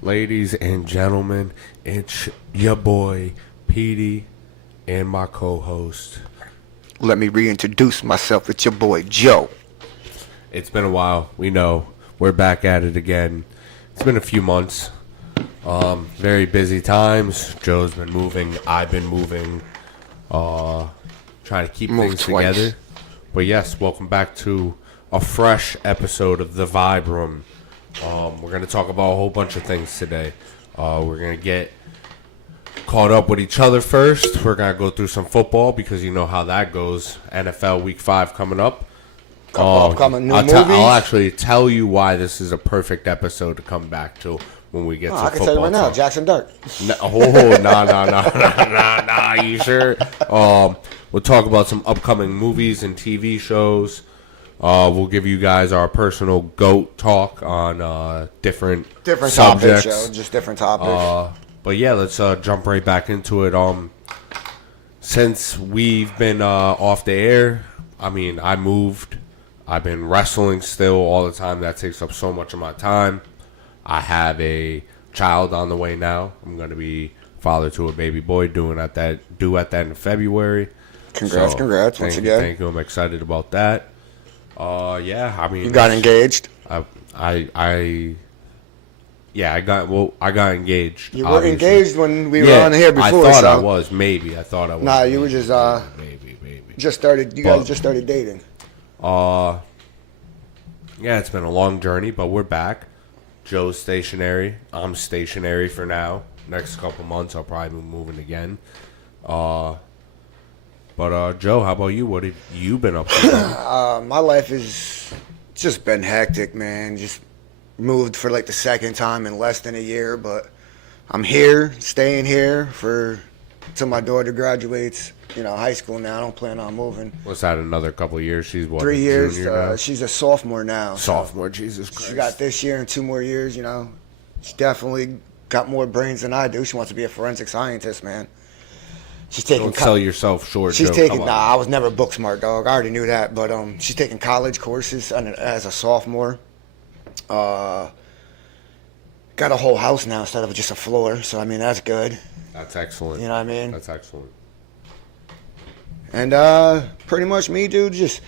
Ladies and gentlemen, it's your boy, Petey, and my co-host. Let me reintroduce myself. It's your boy, Joe. It's been a while. We know. We're back at it again. It's been a few months. Very busy times. Joe's been moving. I've been moving. Trying to keep things together. But yes, welcome back to a fresh episode of The Vibe Room. We're going to talk about a whole bunch of things today. We're going to get caught up with each other first. We're going to go through some football because you know how that goes. NFL Week 5 coming up. Upcoming new movies. I'll actually tell you why this is a perfect episode to come back to when we get to football. I can tell you right now, Jackson Dart. Nah. You sure? We'll talk about some upcoming movies and TV shows. We'll give you guys our personal GOAT talk on different subjects. Topics, yo, just different topics. But yeah, let's jump right back into it. Since we've been off the air, I mean, I moved. I've been wrestling still all the time. That takes up so much of my time. I have a child on the way now. I'm going to be father to a baby boy due at that in February. Congrats once again. Thank you. I'm excited about that. Yeah, I mean, you got engaged. I got engaged. You were engaged when we were on here before. I thought I was. Maybe I thought I was. Nah, you were just maybe. Just started. You guys just started dating. Yeah, it's been a long journey, but we're back. Joe's stationary. I'm stationary for now. Next couple months, I'll probably be moving again. But Joe, how about you? What have you been up to? My life has just been hectic, man. Just moved for like the second time in less than a year, but I'm here, staying here till my daughter graduates. High school now. I don't plan on moving. What's that? Another couple of years? She's what? 3 years. She's a sophomore now. Sophomore, so Jesus Christ. She got this year and 2 more years. She definitely got more brains than I do. She wants to be a forensic scientist, man. She's taking. Don't sell yourself short. She's Joe. taking. I was never book smart, dog. I already knew that. But she's taking college courses as a sophomore. Got a whole house now instead of just a floor. So I mean, that's good. That's excellent. You know what I mean? That's excellent. And pretty much me, dude, just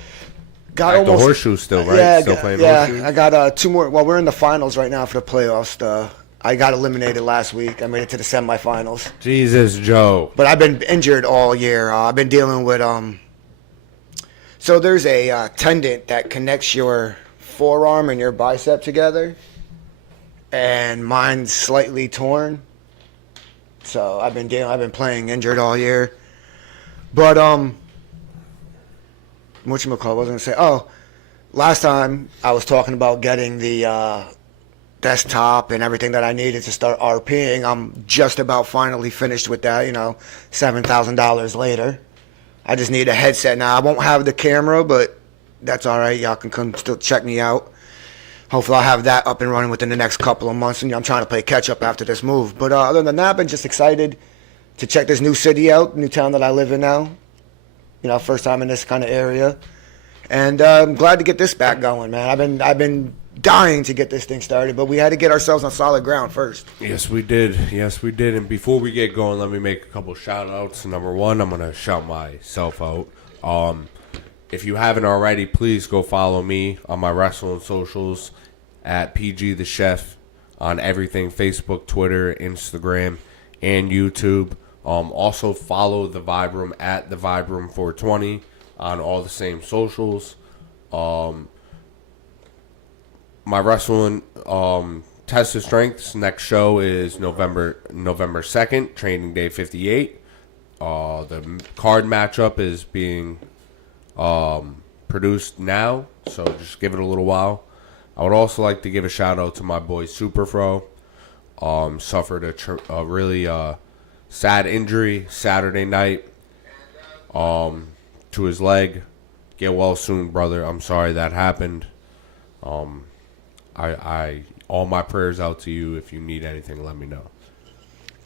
got almost the horseshoe still, right? Yeah, still playing horseshoe? Yeah, I got 2 more. Well, we're in the finals right now for the playoffs. I got eliminated last week. I made it to the semifinals. Jesus, Joe. But I've been injured all year. I've been dealing with So there's a tendon that connects your forearm and your bicep together, and mine's slightly torn. So I've been playing injured all year. But whatchamacallit, what was I gonna say? Oh, last time I was talking about getting the desktop and everything that I needed to start RPing. I'm just about finally finished with that. $7,000 later. I just need a headset now. I won't have the camera, but that's all right. Y'all can come still check me out. Hopefully I'll have that up and running within the next couple of months. And I'm trying to play catch up after this move. But other than that, I've been just excited to check this new city out, new town that I live in now. First time in this kind of area. And I'm glad to get this back going, man. I've been dying to get this thing started, but we had to get ourselves on solid ground first. Yes, we did. And before we get going, let me make a couple shout outs. Number one, I'm going to shout myself out. If you haven't already, please go follow me on my wrestling socials at PG the Chef on everything: Facebook, Twitter, Instagram, and YouTube. Also follow The Vibe Room at The Vibe Room 420 on all the same socials. My wrestling Test of Strengths next show is November 2nd, Training Day 58. The card matchup is being produced now, so just give it a little while. I would also like to give a shout out to my boy Superfro. Suffered a really sad injury Saturday night to his leg. Get well soon, brother. I'm sorry that happened. I all my prayers out to you. If you need anything, let me know.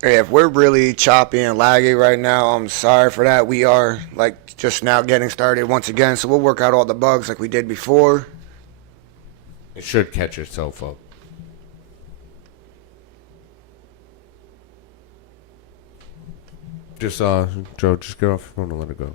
Hey, if we're really choppy and laggy right now, I'm sorry for that. We are just now getting started once again, so we'll work out all the bugs like we did before. It should catch itself up. Just Joe, just get off your phone and let it go.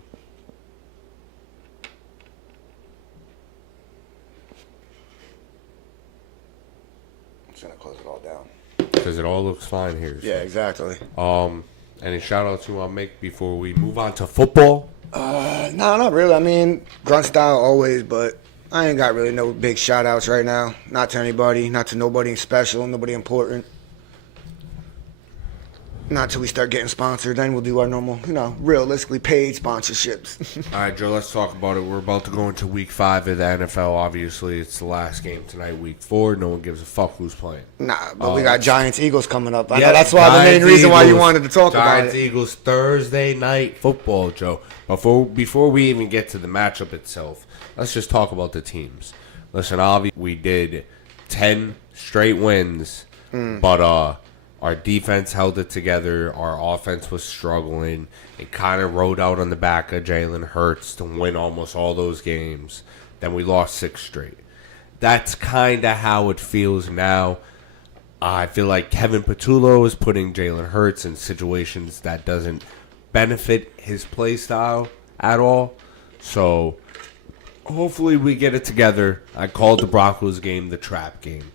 I'm just gonna close it all down. Because it all looks fine here. Yeah, exactly. Any shout outs you want to make before we move on to football? No, not really. I mean, grunt style always, but I ain't got really no big shout outs right now. Not to anybody, not to nobody special, nobody important. Not till we start getting sponsored, then we'll do our normal, realistically paid sponsorships. All right, Joe, let's talk about it. We're about to go into week 5 of the NFL. Obviously, it's the last game tonight, week 4. No one gives a fuck who's playing. Nah, but we got Giants-Eagles coming up. I Yeah, know that's why the main reason why you Giants-Eagles. wanted to talk about it. Giants-Eagles Thursday night football, Joe. Before we even get to the matchup itself, let's just talk about the teams. Listen, obviously, we did 10 straight wins, but our defense held it together. Our offense was struggling. It kind of rode out on the back of Jalen Hurts to win almost all those games. Then we lost 6 straight. That's kind of how it feels now. I feel like Kevin Patullo is putting Jalen Hurts in situations that doesn't benefit his play style at all. So hopefully we get it together. I called the Broncos game the trap game.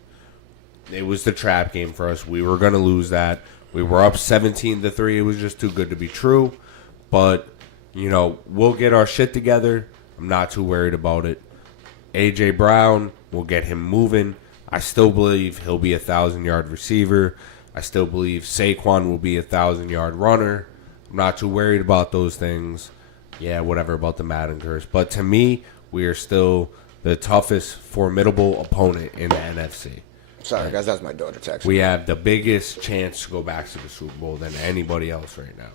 It was the trap game for us. We were going to lose that. We were up 17-3. It was just too good to be true. But, we'll get our shit together. I'm not too worried about it. A.J. Brown, we'll get him moving. I still believe he'll be a 1,000-yard receiver. I still believe Saquon will be a 1,000-yard runner. I'm not too worried about those things. Yeah, whatever about the Madden curse. But to me, we are still the toughest, formidable opponent in the NFC. Sorry, guys, that's my daughter texting. We have the biggest chance to go back to the Super Bowl than anybody else right now.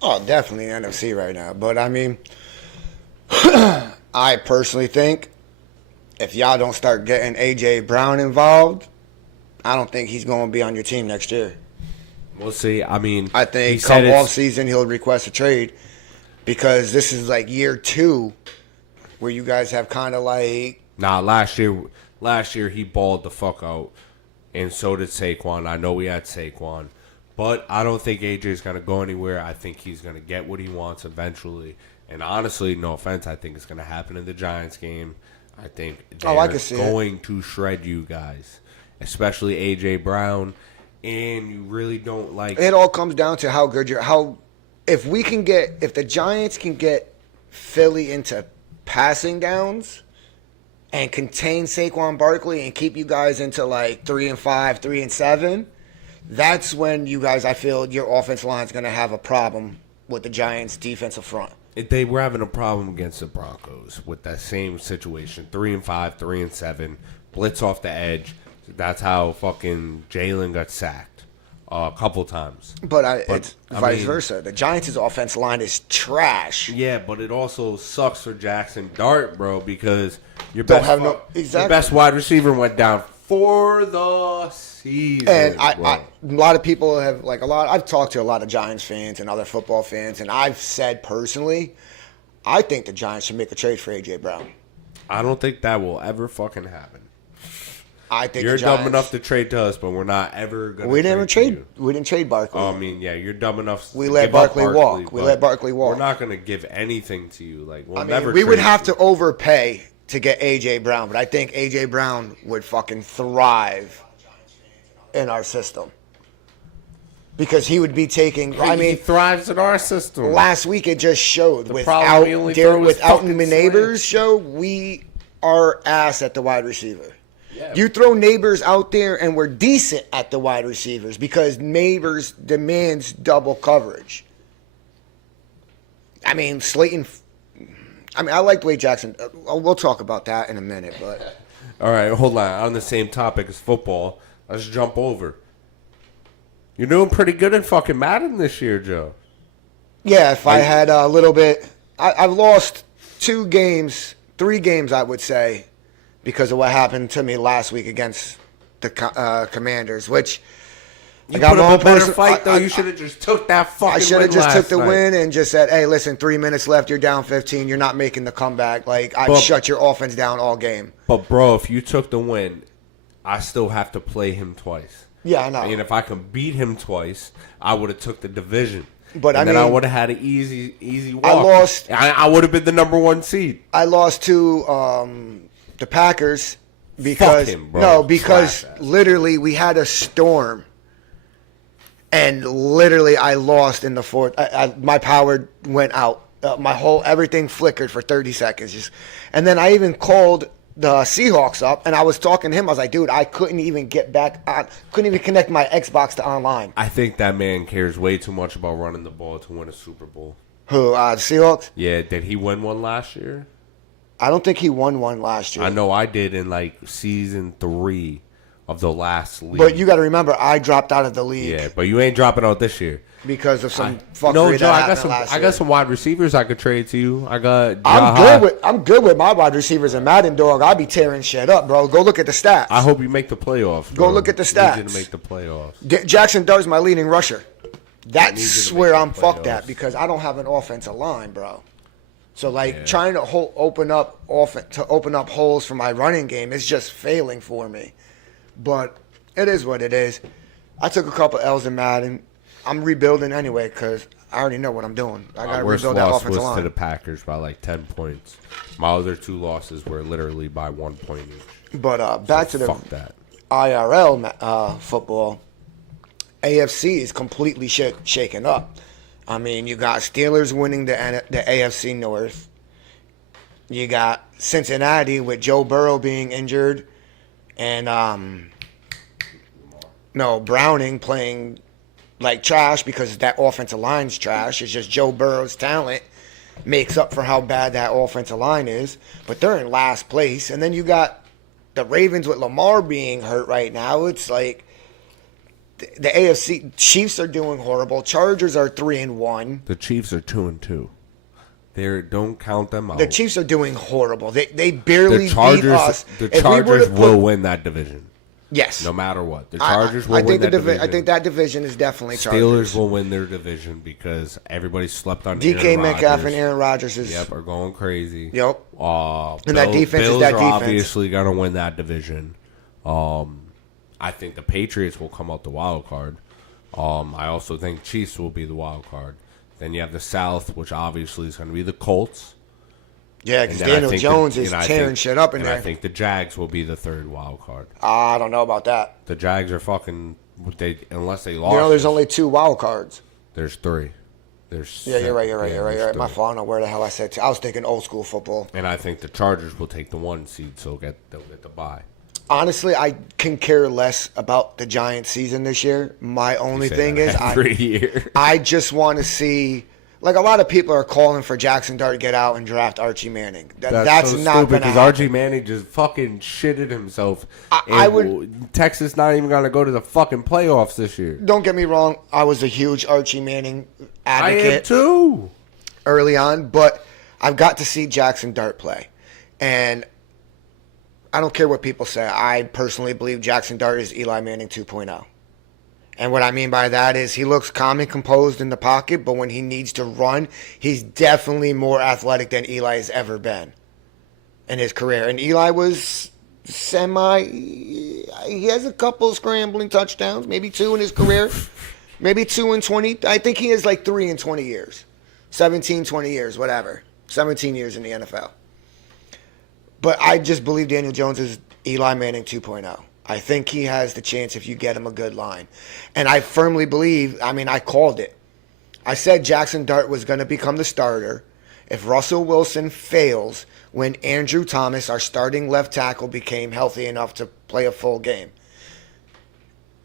Oh, definitely NFC right now. But, I mean, I personally think if y'all don't start getting A.J. Brown involved, I don't think he's going to be on your team next year. We'll see. I mean, I think come off season he'll request a trade because this is like year 2 where you guys have kind of like... Nah, last year he balled the fuck out, and so did Saquon. I know we had Saquon, but I don't think AJ's going to go anywhere. I think he's going to get what he wants eventually. And honestly, no offense, I think it's going to happen in the Giants game. I think they're going to shred you guys, especially AJ Brown. And you really don't like... It all comes down to how good if the Giants can get Philly into passing downs and contain Saquon Barkley and keep you guys into like 3-5, 3-7, that's when you guys, I feel, your offensive line is going to have a problem with the Giants' defensive front. They were having a problem against the Broncos with that same situation. 3-5, 3-7, blitz off the edge. That's how fucking Jalen got sacked a couple times. But it's vice versa. The Giants' offensive line is trash. Yeah, but it also sucks for Jackson Dart, bro, because your exactly. best wide receiver went down for the season. And a lot of people have I've talked to a lot of Giants fans and other football fans, and I've said personally, I think the Giants should make a trade for A.J. Brown. I don't think that will ever fucking happen. I think you're dumb enough to trade to us, but we're not ever going to. We didn't trade Barkley. I mean, yeah, you're dumb enough. We let Barkley walk. We let Barkley walk. We're not going to give anything to you. We would have to overpay to get A.J. Brown, but I think A.J. Brown would fucking thrive in our system because he would be taking. He thrives in our system. Without Neighbors show, we are ass at the wide receiver. Yeah. You throw Neighbors out there, and we're decent at the wide receivers because Neighbors demands double coverage. I mean, Slayton. I like Blake Jackson. We'll talk about that in a minute, but. All right, hold on. On the same topic as football, let's jump over. You're doing pretty good in fucking Madden this year, Joe. Yeah, if I had a little bit. I've lost 3 games, I would say, because of what happened to me last week against the Commanders, which you got up a better fight, though. You should have just took that fucking win. I should have just took the win and just said, hey, listen, 3 minutes left, you're down 15, you're not making the comeback. I've shut your offense down all game. But, bro, if you took the win, I still have to play him twice. Yeah, I know. And if I can beat him twice, I would have took the division. But and I then I mean, would have had an easy walk. I lost. I would have been the number 1 seed. I lost to the Packers because him, bro. no, because Trash ass. literally we had a storm, and literally I lost in the fourth. My power went out. My whole everything flickered for 30 seconds. And then I even called the Seahawks up, and I was talking to him. I was like, dude, I couldn't even get back on. Couldn't even connect my Xbox to online. I think that man cares way too much about running the ball to win a Super Bowl. Who? The Seahawks? Yeah, did he win one last year? I don't think he won one last year. I know I did in like season 3 of the last league. But you got to remember, I dropped out of the league. Yeah, but you ain't dropping out this year. Because of some fuckery No, that Joe, I happened last year. got some wide receivers I could trade to you. I got. I'm good with my wide receivers in Madden, dog. I be tearing shit up, bro. Go look at the stats. I hope you make the playoffs. Go bro. look at the Need stats. you to make the playoffs. Jackson Dart's my leading rusher. need you That's to where make I'm the fucked playoffs. at because I don't have an offensive line, bro. So Yeah. trying to open up holes for my running game is just failing for me. But it is what it is. I took a couple L's in Madden. I'm rebuilding anyway because I already know what I'm doing. I got to Worst rebuild that loss offensive was to the line. Packers by like 10 points. My other 2 losses were literally by 1 point each. But back to the Fuck that. IRL football, AFC is completely shaken up. I mean, you got Steelers winning the AFC North. You got Cincinnati with Joe Burrow being injured, and Browning playing like trash because that offensive line's trash. It's just Joe Burrow's talent makes up for how bad that offensive line is. But they're in last place, and then you got the Ravens with Lamar being hurt right now. It's like the AFC Chiefs are doing horrible. Chargers are 3-1. The Chiefs are 2-2. Don't count them out. The Chiefs are doing horrible. They barely The Chargers, beat us. the If we Chargers would've will put- win that division, Yes. no matter what. The Chargers will I win think that division. I think that division is definitely Steelers Chargers. will win their division because everybody slept on DK Aaron Metcalf Rodgers. and Aaron Rodgers is. Yep, are going crazy. Yep. And that defense is Bills that are defense. obviously going to win that division. I think the Patriots will come out the wild card. I also think Chiefs will be the wild card. Then you have the South, which obviously is going to be the Colts. Yeah, because And then I Daniel think Jones is tearing shit up in and there. I think the Jags will be the 3rd wild card. I don't know about that. The Jags are fucking unless they lost. You know, there's only 2 wild cards. There's 3. There's Yeah, you're right. You're right. yeah, You're right. there's You're right. My 3. fault. I don't know where the hell I said. I was thinking old school football. And I think the Chargers will take the 1 seed, so they'll get the bye. Honestly, I can care less about the Giants season this year. My only Say thing that is, every year. I just want to see. Like a lot of people are calling for Jackson Dart to get out and draft Archie Manning. That's so not stupid going to because happen. Archie Manning just fucking shitted himself. I And Texas not even going to go to the fucking playoffs this year. Don't get me wrong. I was a huge Archie Manning I am advocate too. early on, but I've got to see Jackson Dart play. And I don't care what people say. I personally believe Jackson Dart is Eli Manning 2.0. And what I mean by that is he looks calm and composed in the pocket, but when he needs to run, he's definitely more athletic than Eli has ever been in his career. And Eli was he has a couple scrambling touchdowns, maybe 2 in his career, maybe 2 in 20. I think he has like 3 in 20 years, 17, 20 years, whatever, 17 years in the NFL. But I just believe Daniel Jones is Eli Manning 2.0. I think he has the chance if you get him a good line. And I firmly believe, I called it. I said Jackson Dart was going to become the starter if Russell Wilson fails when Andrew Thomas, our starting left tackle, became healthy enough to play a full game.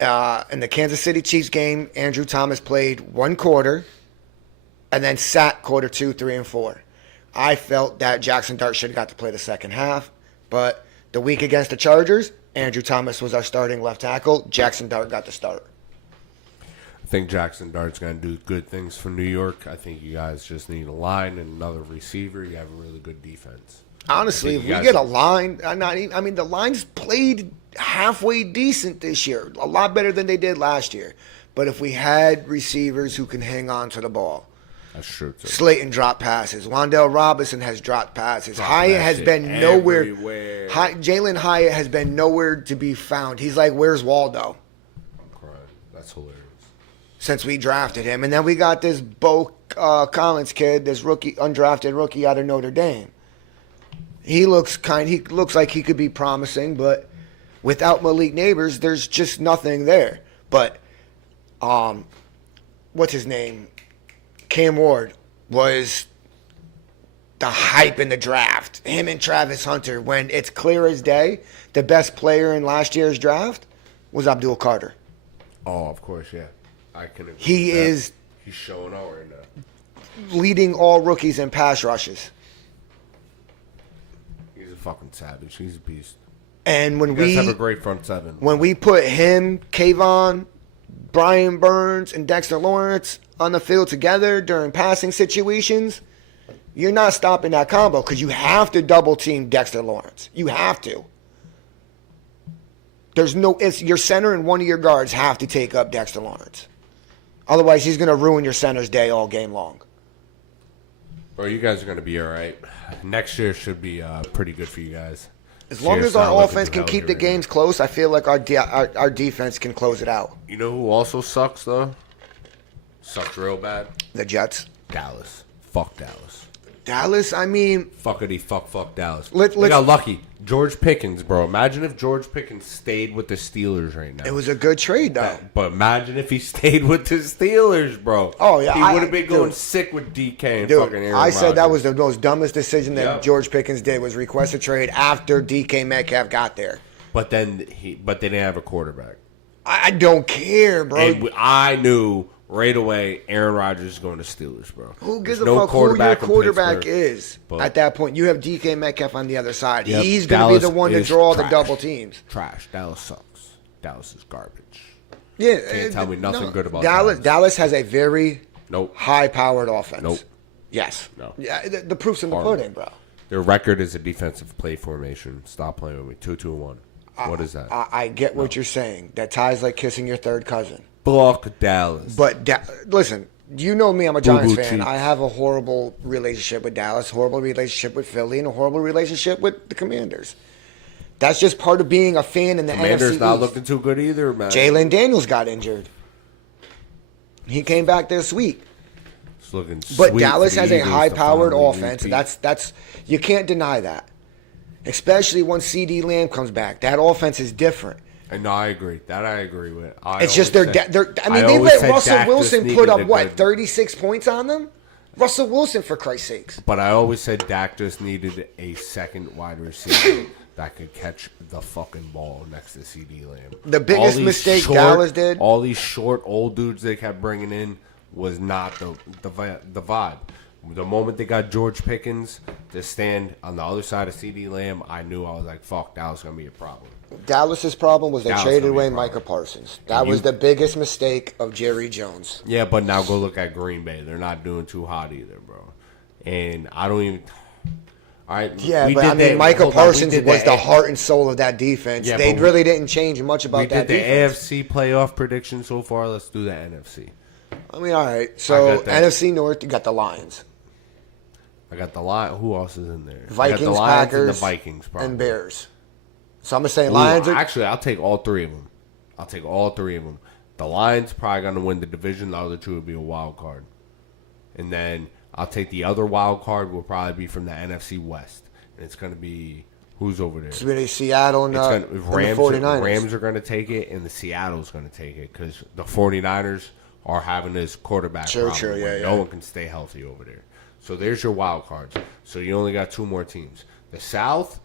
In the Kansas City Chiefs game, Andrew Thomas played 1 quarter and then sat quarter 2, 3, and 4. I felt that Jackson Dart should have got to play the second half, but the week against the Chargers, Andrew Thomas was our starting left tackle. Jackson Dart got the start. I think Jackson Dart's going to do good things for New York. I think you guys just need a line and another receiver. You have a really good defense. Honestly, if we get a line, the line's played halfway decent this year, a lot better than they did last year. But if we had receivers who can hang on to the ball, that's true too. Slayton dropped passes. Wan'Dale Robinson has dropped passes. Hyatt has been nowhere. Jalen Hyatt has been nowhere to be found. He's like, where's Waldo? I'm crying. That's hilarious. since we drafted him. And then we got this Bo Collins kid, this rookie, undrafted rookie out of Notre Dame. He looks like he could be promising, but without Malik Neighbors, there's just nothing there. But what's his name? Cam Ward was the hype in the draft. Him and Travis Hunter, when it's clear as day, the best player in last year's draft was Abdul Carter. Oh, of course, yeah. I can agree. He's showing out right now. leading all rookies in pass rushes. He's a fucking savage. He's a beast. And when You guys have a great front seven. when we put him, Kayvon, Brian Burns, and Dexter Lawrence on the field together during passing situations, you're not stopping that combo because you have to double team Dexter Lawrence. You have to. It's your center and one of your guards have to take up Dexter Lawrence. Otherwise, he's going to ruin your center's day all game long. Bro, you guys are going to be all right. Next year should be pretty good for you guys. As long as our offense can keep the games close, I feel like our defense can close it out. You know who also sucks, though? Sucks real bad? The Jets. Dallas. Fuck Dallas. Dallas, I mean, Fuckity fuck Dallas. Let's- We got lucky. George Pickens, bro. Imagine if George Pickens stayed with the Steelers right now. it was a good trade, though. But imagine if he stayed with the Steelers, bro. Oh, yeah, He would have been going dude. sick with DK and Dude, fucking Aaron I said that Rodgers. was the most dumbest decision that Yep. George Pickens did was request a trade after DK Metcalf got there. But they didn't have a quarterback. I don't care, bro. And I knew right away Aaron Rodgers is going to Steelers, bro. Who gives There's a fuck who your in quarterback Pittsburgh. is But- at that point? You have DK Metcalf on the other side. Yep, He's going to be Dallas the one to is draw the trash. double teams. Trash. Dallas sucks. Dallas is garbage. Yeah, Can't tell me nothing good about Dallas. Dallas. Dallas has a very Nope. high-powered offense. Nope. Yes. No. Yeah, the proof's in the Horrible. pudding, bro. Their record is a defensive play formation. Stop playing with me. 2-2-1. What is that? I get what you're saying. That ties like kissing your third cousin. Block Dallas. But listen, you know me. I'm a Giants Boo-boo fan. cheeks. I have a horrible relationship with Dallas, horrible relationship with Philly, and a horrible relationship with the Commanders. That's just part of being a fan in the Commanders NFC not East. looking too good either, man. Jalen Daniels got injured. He came back this week. It's looking But sweet Dallas for the has a Eagles to high-powered finally offense. repeat. That's you can't deny that. Especially when CD Lamb comes back. That offense is different. No, I agree. That I agree with. It's just they're I mean, they let Russell Wilson put up, 36 points on them? Russell Wilson, for Christ's sakes. But I always said Dak just needed a second wide receiver that could catch the fucking ball next to CD Lamb. The biggest mistake Dallas did- All these short, old dudes they kept bringing in was not the vibe. The moment they got George Pickens to stand on the other side of CD Lamb, I knew I was like, fuck, that was going to be a problem. Dallas's problem was they Dallas traded gonna be a away problem. Micah Parsons. That was the biggest mistake of Jerry Jones. Yeah, but now go look at Green Bay. They're not doing too hot either, bro. And I don't even... All right, Yeah, we but did I mean, that- Micah hold on, we Parsons did was that- the heart and soul of that defense. Yeah, They but really didn't change much We about that did the defense. AFC playoff prediction so far. Let's do the NFC. I mean, all right. So, got that. NFC North, you got the Lions. I got the Lions. Who else is in there? I got Vikings, the Lions Packers, and the Vikings, probably. and Bears. So I'm going to say Ooh, Lions are... Actually, I'll take all three of them. The Lions probably going to win the division. The other two would be a wild card. And then I'll take the other wild card will probably be from the NFC West. And it's going to be... Who's over there? It's really Seattle and, It's and gonna, the 49ers. Rams are going to take it, and the Seattle's going to take it because the 49ers are having this quarterback problem. True, yeah, where yeah. No one can stay healthy over there. So there's your wild cards. So you only got two more teams. The South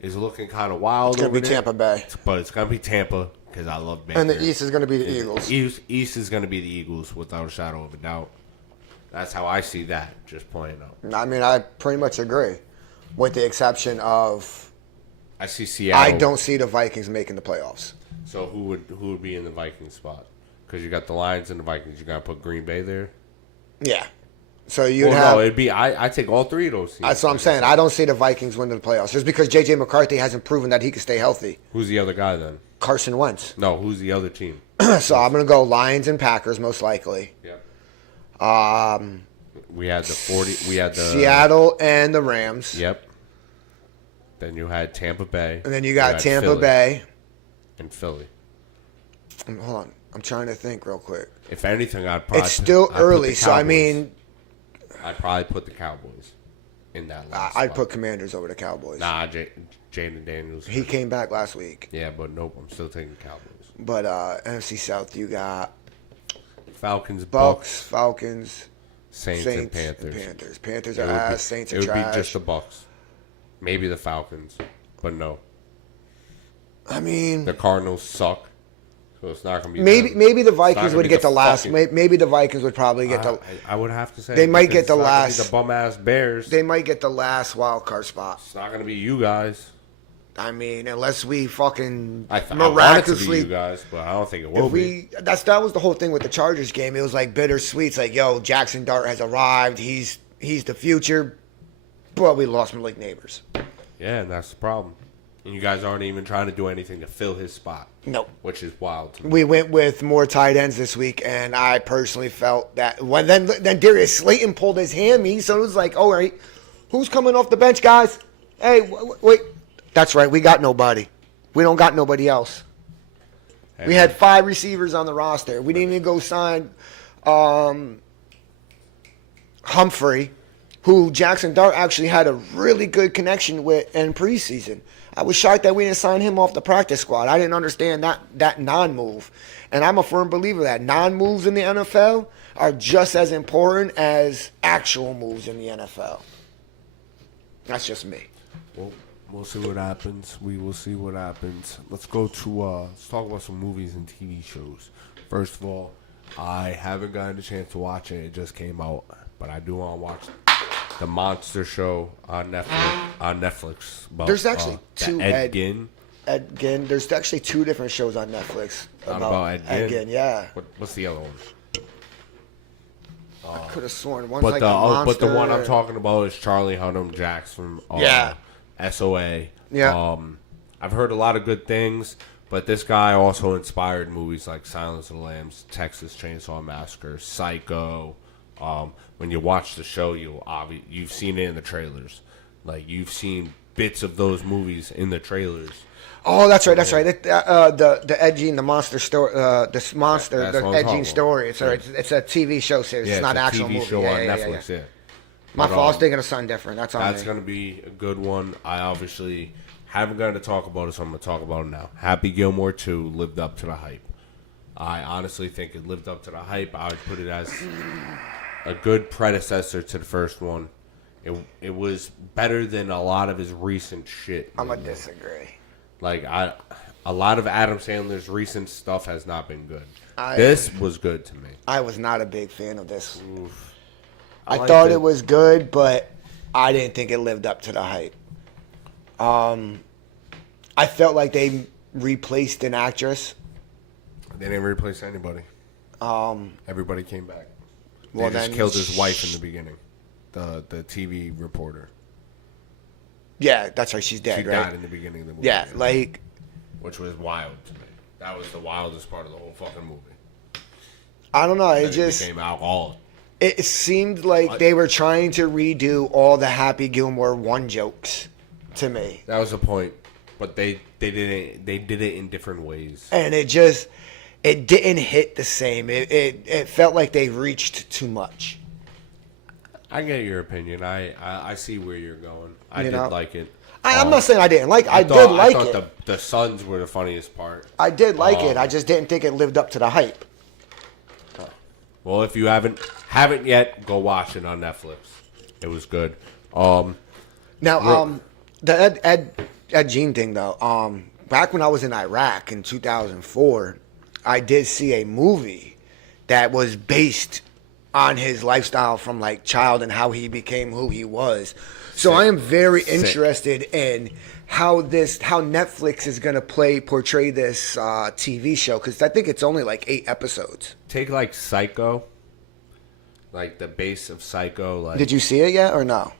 is looking kind of wild It's going over to be there, Tampa Bay. but it's going to be Tampa because I love Baker. And the East is going to be the Eagles. East is going to be the Eagles without a shadow of a doubt. That's how I see that, just playing out. I mean, I pretty much agree. With the exception of... I see Seattle. I don't see the Vikings making the playoffs. So who would be in the Vikings spot? Because you got the Lions and the Vikings. You got to put Green Bay there. Yeah. So you'd Well, have... no, it'd be I take all three of those teams. That's what I'm saying. I don't see the Vikings winning the playoffs. Just because J.J. McCarthy hasn't proven that he can stay healthy. Who's the other guy then? Carson Wentz. No, who's the other team? So I'm going to go Lions and Packers most likely. Yep. Um, We had the 40. We had the Seattle and the Rams. Yep. Then you had Tampa Bay. And then you got Tampa Philly Bay. and Philly. Hold on. I'm trying to think real quick. If anything, I'd probably It's still I'd put early, the so I Cowboys. mean, I'd probably put the Cowboys in that last I'd spot. put Commanders over the Cowboys. Nah, Jaden Daniels. He came back last week. Yeah, but nope, I'm still taking Cowboys. But NFC South, you got Falcons, Bucks, Falcons, Saints, Saints, and Panthers. Panthers. Panthers It are would be- ass. Saints are It would trash. be just the Bucks, maybe the Falcons, but no. I mean, The Cardinals suck, so it's not gonna be maybe them. maybe the It's not Vikings gonna would be get the last. fucking- Maybe the Vikings would probably get the. I would have to say They might because get the it's not gonna be last- the bum ass Bears. They might get the last wild card spot. It's not gonna be you guys. I mean, unless we fucking I want it to be miraculously. you guys, but I don't think it will If be. that was the whole thing with the Chargers game. It was like bittersweet. It's like, yo, Jackson Dart has arrived. He's the future, but we lost Malik Neighbors. Yeah, and that's the problem. And you guys aren't even trying to do anything to fill his spot. Nope. Which is wild to me. We went with more tight ends this week, and I personally felt that when then Darius Slayton pulled his hammy, so it was like, all right, who's coming off the bench, guys? Hey, wait, that's right, we got nobody. We don't got nobody else. And We had 5 receivers on the roster. We didn't even go sign Humphrey, who Jackson Dart actually had a really good connection with in preseason. I was shocked that we didn't sign him off the practice squad. I didn't understand that non-move. And I'm a firm believer that non-moves in the NFL are just as important as actual moves in the NFL. That's just me. Well, we'll see what happens. We will see what happens. Let's go to let's talk about some movies and TV shows. First of all, I haven't gotten a chance to watch it. It just came out, but I do want to watch the Monster Show on Netflix. About, There's actually the two Ed Gein. Ed Gein. There's actually 2 different shows on Netflix Not about Ed Gein. Yeah. What's the other one? I could have sworn one's But like the Monster. but the one I'm talking about is Charlie Hunnam Jax from Yeah. SOA. Yeah. I've heard a lot of good things, but this guy also inspired movies like Silence of the Lambs, Texas Chainsaw Massacre, Psycho. When you watch the show, you've seen it in the trailers. Like you've seen bits of those movies in the trailers. Oh, that's right. That's right. The Ed Gein, the monster story, this monster, That's the what I'm Ed talking Gein about. story. It's Yeah. it's a TV show series. Yeah, it's not an it's a actual TV movie. show Yeah, on yeah, yeah, Netflix. yeah. Yeah. My But, fault. I was thinking of something different. That's on That's me. going to be a good one. I obviously haven't gotten to talk about it, so I'm going to talk about it now. Happy Gilmore 2 lived up to the hype. I honestly think it lived up to the hype. I would put it as a good predecessor to the first one. It was better than a lot of his recent shit. I'm gonna disagree. Like a lot of Adam Sandler's recent stuff has not been good. I- This was good to me. I was not a big fan of this. I liked thought it. it was good, but I didn't think it lived up to the hype. I felt like they replaced an actress. They didn't replace anybody. Everybody came back. They Well, just then killed his wife in the beginning. The TV reporter. Yeah, that's right. She's dead, She right? died in the beginning of the movie. Yeah, like which was wild to me. That was the wildest part of the whole fucking movie. I don't know. It Then just became alcohol. it seemed like they were trying to redo all the Happy Gilmore 1 jokes to me, That was the point. But they did it in different ways. and it didn't hit the same. It felt like they reached too much. I get your opinion. I see where you're going. I You did know? like it. I'm not saying I didn't like. I did I like thought it. the Suns were the funniest part. I did like it. I just didn't think it lived up to the hype. Well, if you haven't yet, go watch it on Netflix. It was good. Now, the Ed Gein thing though. Back when I was in Iraq in 2004, I did see a movie that was based on his lifestyle from like child and how he became who he was. So I am very interested in how Netflix is gonna portray this TV show, because I think it's only like 8 episodes. Take like Psycho, like the base of Psycho. Like Did you see it yet or no?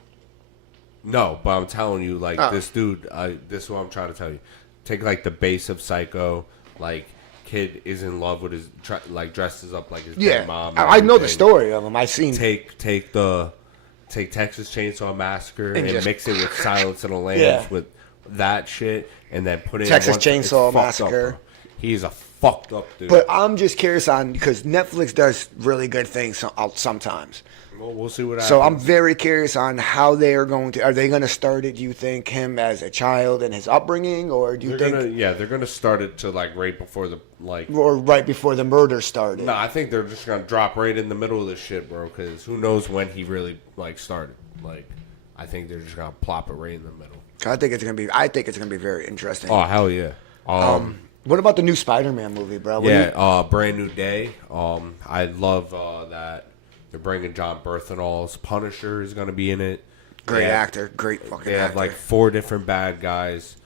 No, but I'm telling you, like Oh. this dude. This is what I'm trying to tell you. Take like the base of Psycho, like kid is in love with his like dresses up like his Yeah, dead mom. and I know the everything. story of him. I've seen. Take Texas Chainsaw Massacre And and just- mix it with Silence of the Lambs Yeah. with that shit, and then put it Texas in one, Chainsaw it's fucked up, Massacre. bro. He is a fucked up, dude. But I'm just curious on, because Netflix does really good things sometimes. Well, we'll see what happens. So I'm very curious on how they are going to. Are they going to start it? Do you think him as a child and his upbringing, or do you think, they're gonna start it to like right before the like. or right before the murder started? No, I think they're just gonna drop right in the middle of this shit, bro. Because who knows when he really like started. Like, I think they're just gonna plop it right in the middle. I think it's gonna be. I think it's gonna be very interesting. Oh hell yeah. What about the new Spider-Man movie, bro? What do Yeah, Brand New Day. I love that they're bringing John Berthenol's Punisher is going to be in it. Great They have- actor, great fucking They have actor. like 4 different bad guys.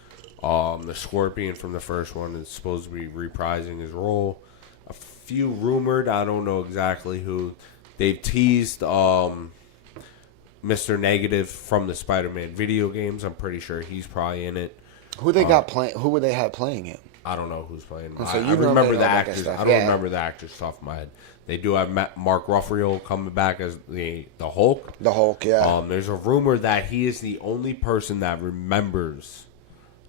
The Scorpion from the first one is supposed to be reprising his role. A few rumored, I don't know exactly who. They've teased Mr. Negative from the Spider-Man video games. I'm pretty sure he's probably in it. Who they got playing? Who would they have playing it? I don't know who's playing. So I you remember normally the know about that actors. stuff, I don't yeah. remember the actors off my head. They do have Mark Ruffalo coming back as the Hulk. The Hulk, yeah. There's a rumor that he is the only person that remembers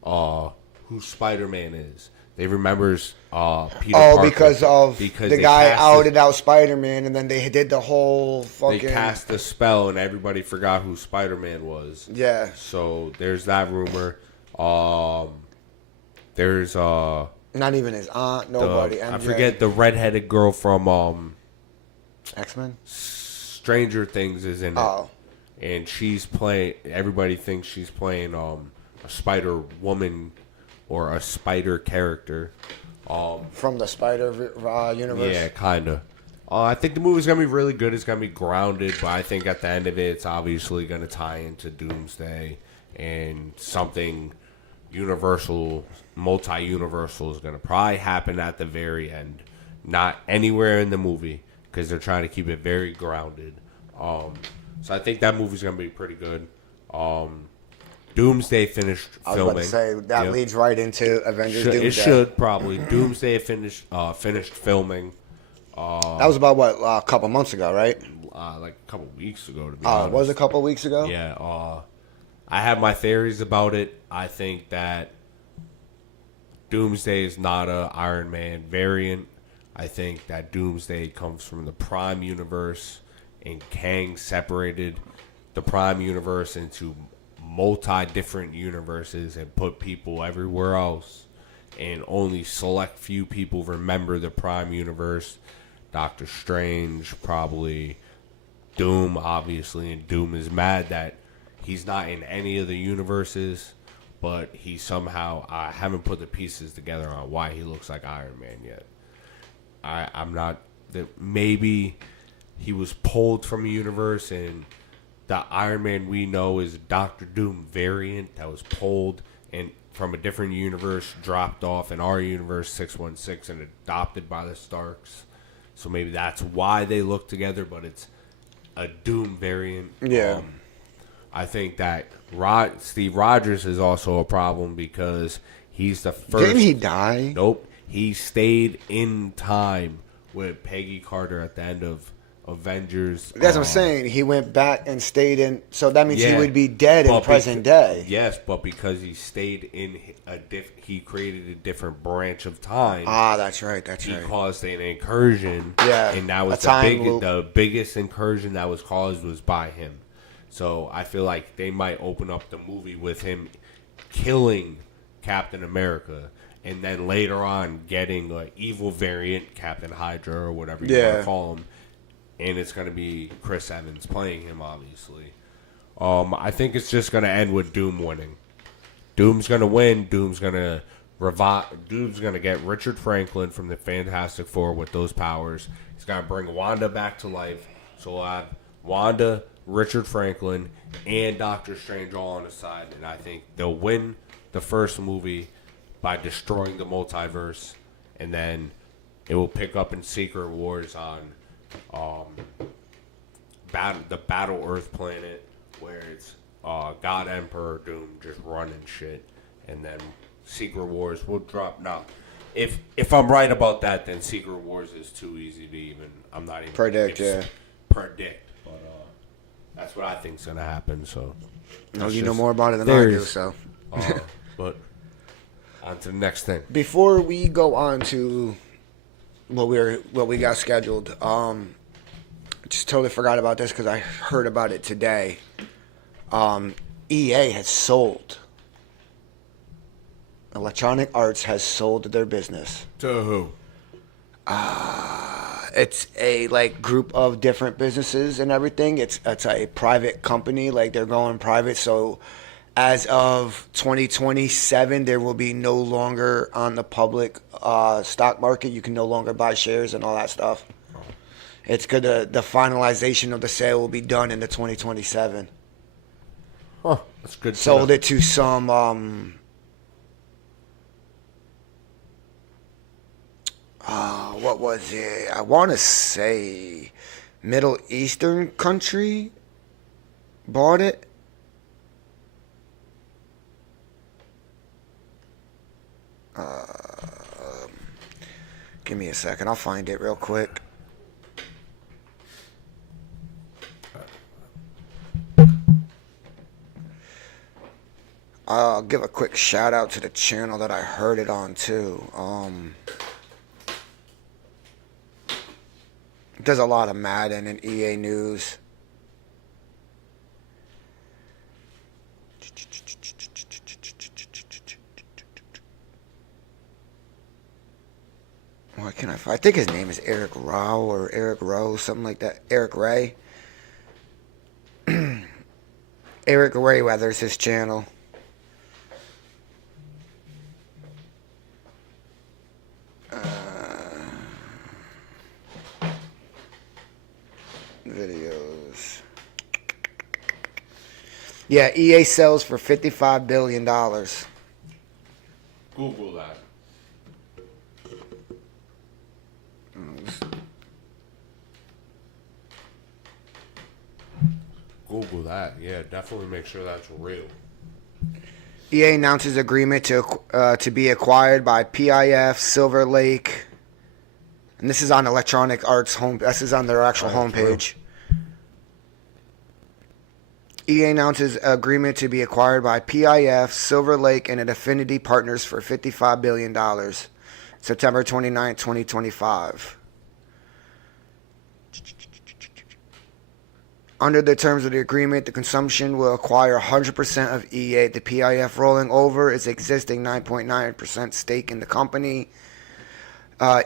who Spider-Man is. They remembers Peter Parker. Because the they guy cast outed out Spider-Man, and then they did the whole They fucking. cast a spell and everybody forgot who Spider-Man was. Yeah. So there's that rumor. There's Not even his aunt, nobody. I MJ. forget the redheaded girl from X-Men? Stranger Things is in it. Oh. And she's playing. Everybody thinks she's playing a Spider Woman or a Spider character. From the Spider universe? Yeah, kinda. I think the movie's gonna be really good. It's gonna be grounded, but I think at the end of it, it's obviously gonna tie into Doomsday and something universal, multi-universal is gonna probably happen at the very end, not anywhere in the movie because they're trying to keep it very grounded. So I think that movie's gonna be pretty good. Doomsday finished I was filming. about to say, that Yep. leads right into Avengers It Doomsday. should probably. Doomsday finished filming That was about, what, a couple months ago, right? like a couple weeks ago. To be Oh, honest. it was a couple weeks ago? Yeah. I have my theories about it. I think that Doomsday is not a Iron Man variant. I think that Doomsday comes from the Prime Universe, and Kang separated the Prime Universe into multi-different universes and put people everywhere else, and only select few people remember the Prime Universe. Doctor Strange, probably Doom, obviously, and Doom is mad that he's not in any of the universes, but he somehow, I haven't put the pieces together on why he looks like Iron Man yet. I'm not, that maybe he was pulled from a universe and the Iron Man we know is Doctor Doom variant that was pulled and from a different universe, dropped off in our universe, 616, and adopted by the Starks. So maybe that's why they look together, but it's a Doom variant. Yeah. I think that Steve Rogers is also a problem because he's the first. Didn't he die? Nope. He stayed in time with Peggy Carter at the end of Avengers. That's what I'm saying. He went back and stayed in. So that means he Yeah, would be dead in but present day. Yes, but because he stayed in he created a different branch of time. Ah, that's right. That's He right. caused an incursion. Yeah, and that a was time loop. the biggest incursion that was caused was by him. So I feel like they might open up the movie with him killing Captain America, and then later on getting an evil variant, Captain Hydra or whatever you want Yeah. to call him, and it's going to be Chris Evans playing him, obviously. I think it's just going to end with Doom winning. Doom's going to win. Doom's going to get Richard Franklin from the Fantastic Four with those powers. He's going to bring Wanda back to life. So we'll have Wanda, Richard Franklin, and Doctor Strange all on the side. And I think they'll win the first movie by destroying the multiverse. And then it will pick up in Secret Wars on the Battle Earth planet, where it's God Emperor Doom just running shit. And then Secret Wars will drop. Now, if I'm right about that, then Secret Wars is too easy to even. I'm not even Predict, yeah. Predict, but that's what I think's gonna happen. So, No, that's you know just more about it than I do. theories. So, But On to the next thing. Before we go on to what we got scheduled, just totally forgot about this because I heard about it today. EA has sold. Electronic Arts has sold their business. To who? It's a group of different businesses and everything. It's a private company. Like they're going private. So as of 2027, there will be no longer on the public stock market. You can no longer buy shares and all that stuff. It's good. The finalization of the sale will be done in the 2027. Huh. That's good. Sold it to some what was it? I want to say Middle Eastern country bought it. Give me a second. I'll find it real quick. I'll give a quick shout out to the channel that I heard it on too. There's a lot of Madden and EA news. Why can't I think his name is Eric Rowe or Eric Rowe, something like that. Eric Ray. Eric Rayweather's his channel. Videos. Yeah, EA sells for $55 billion. Google that. Google that. Yeah, definitely make sure that's real. EA announces agreement to be acquired by PIF Silver Lake. And this is on Electronic Arts home. This is on their actual homepage. EA announces agreement to be acquired by PIF Silver Lake and Affinity Partners for $55 billion. September 29, 2025. Under the terms of the agreement, the consumption will acquire 100% of EA. The PIF rolling over its existing 9.9% stake in the company.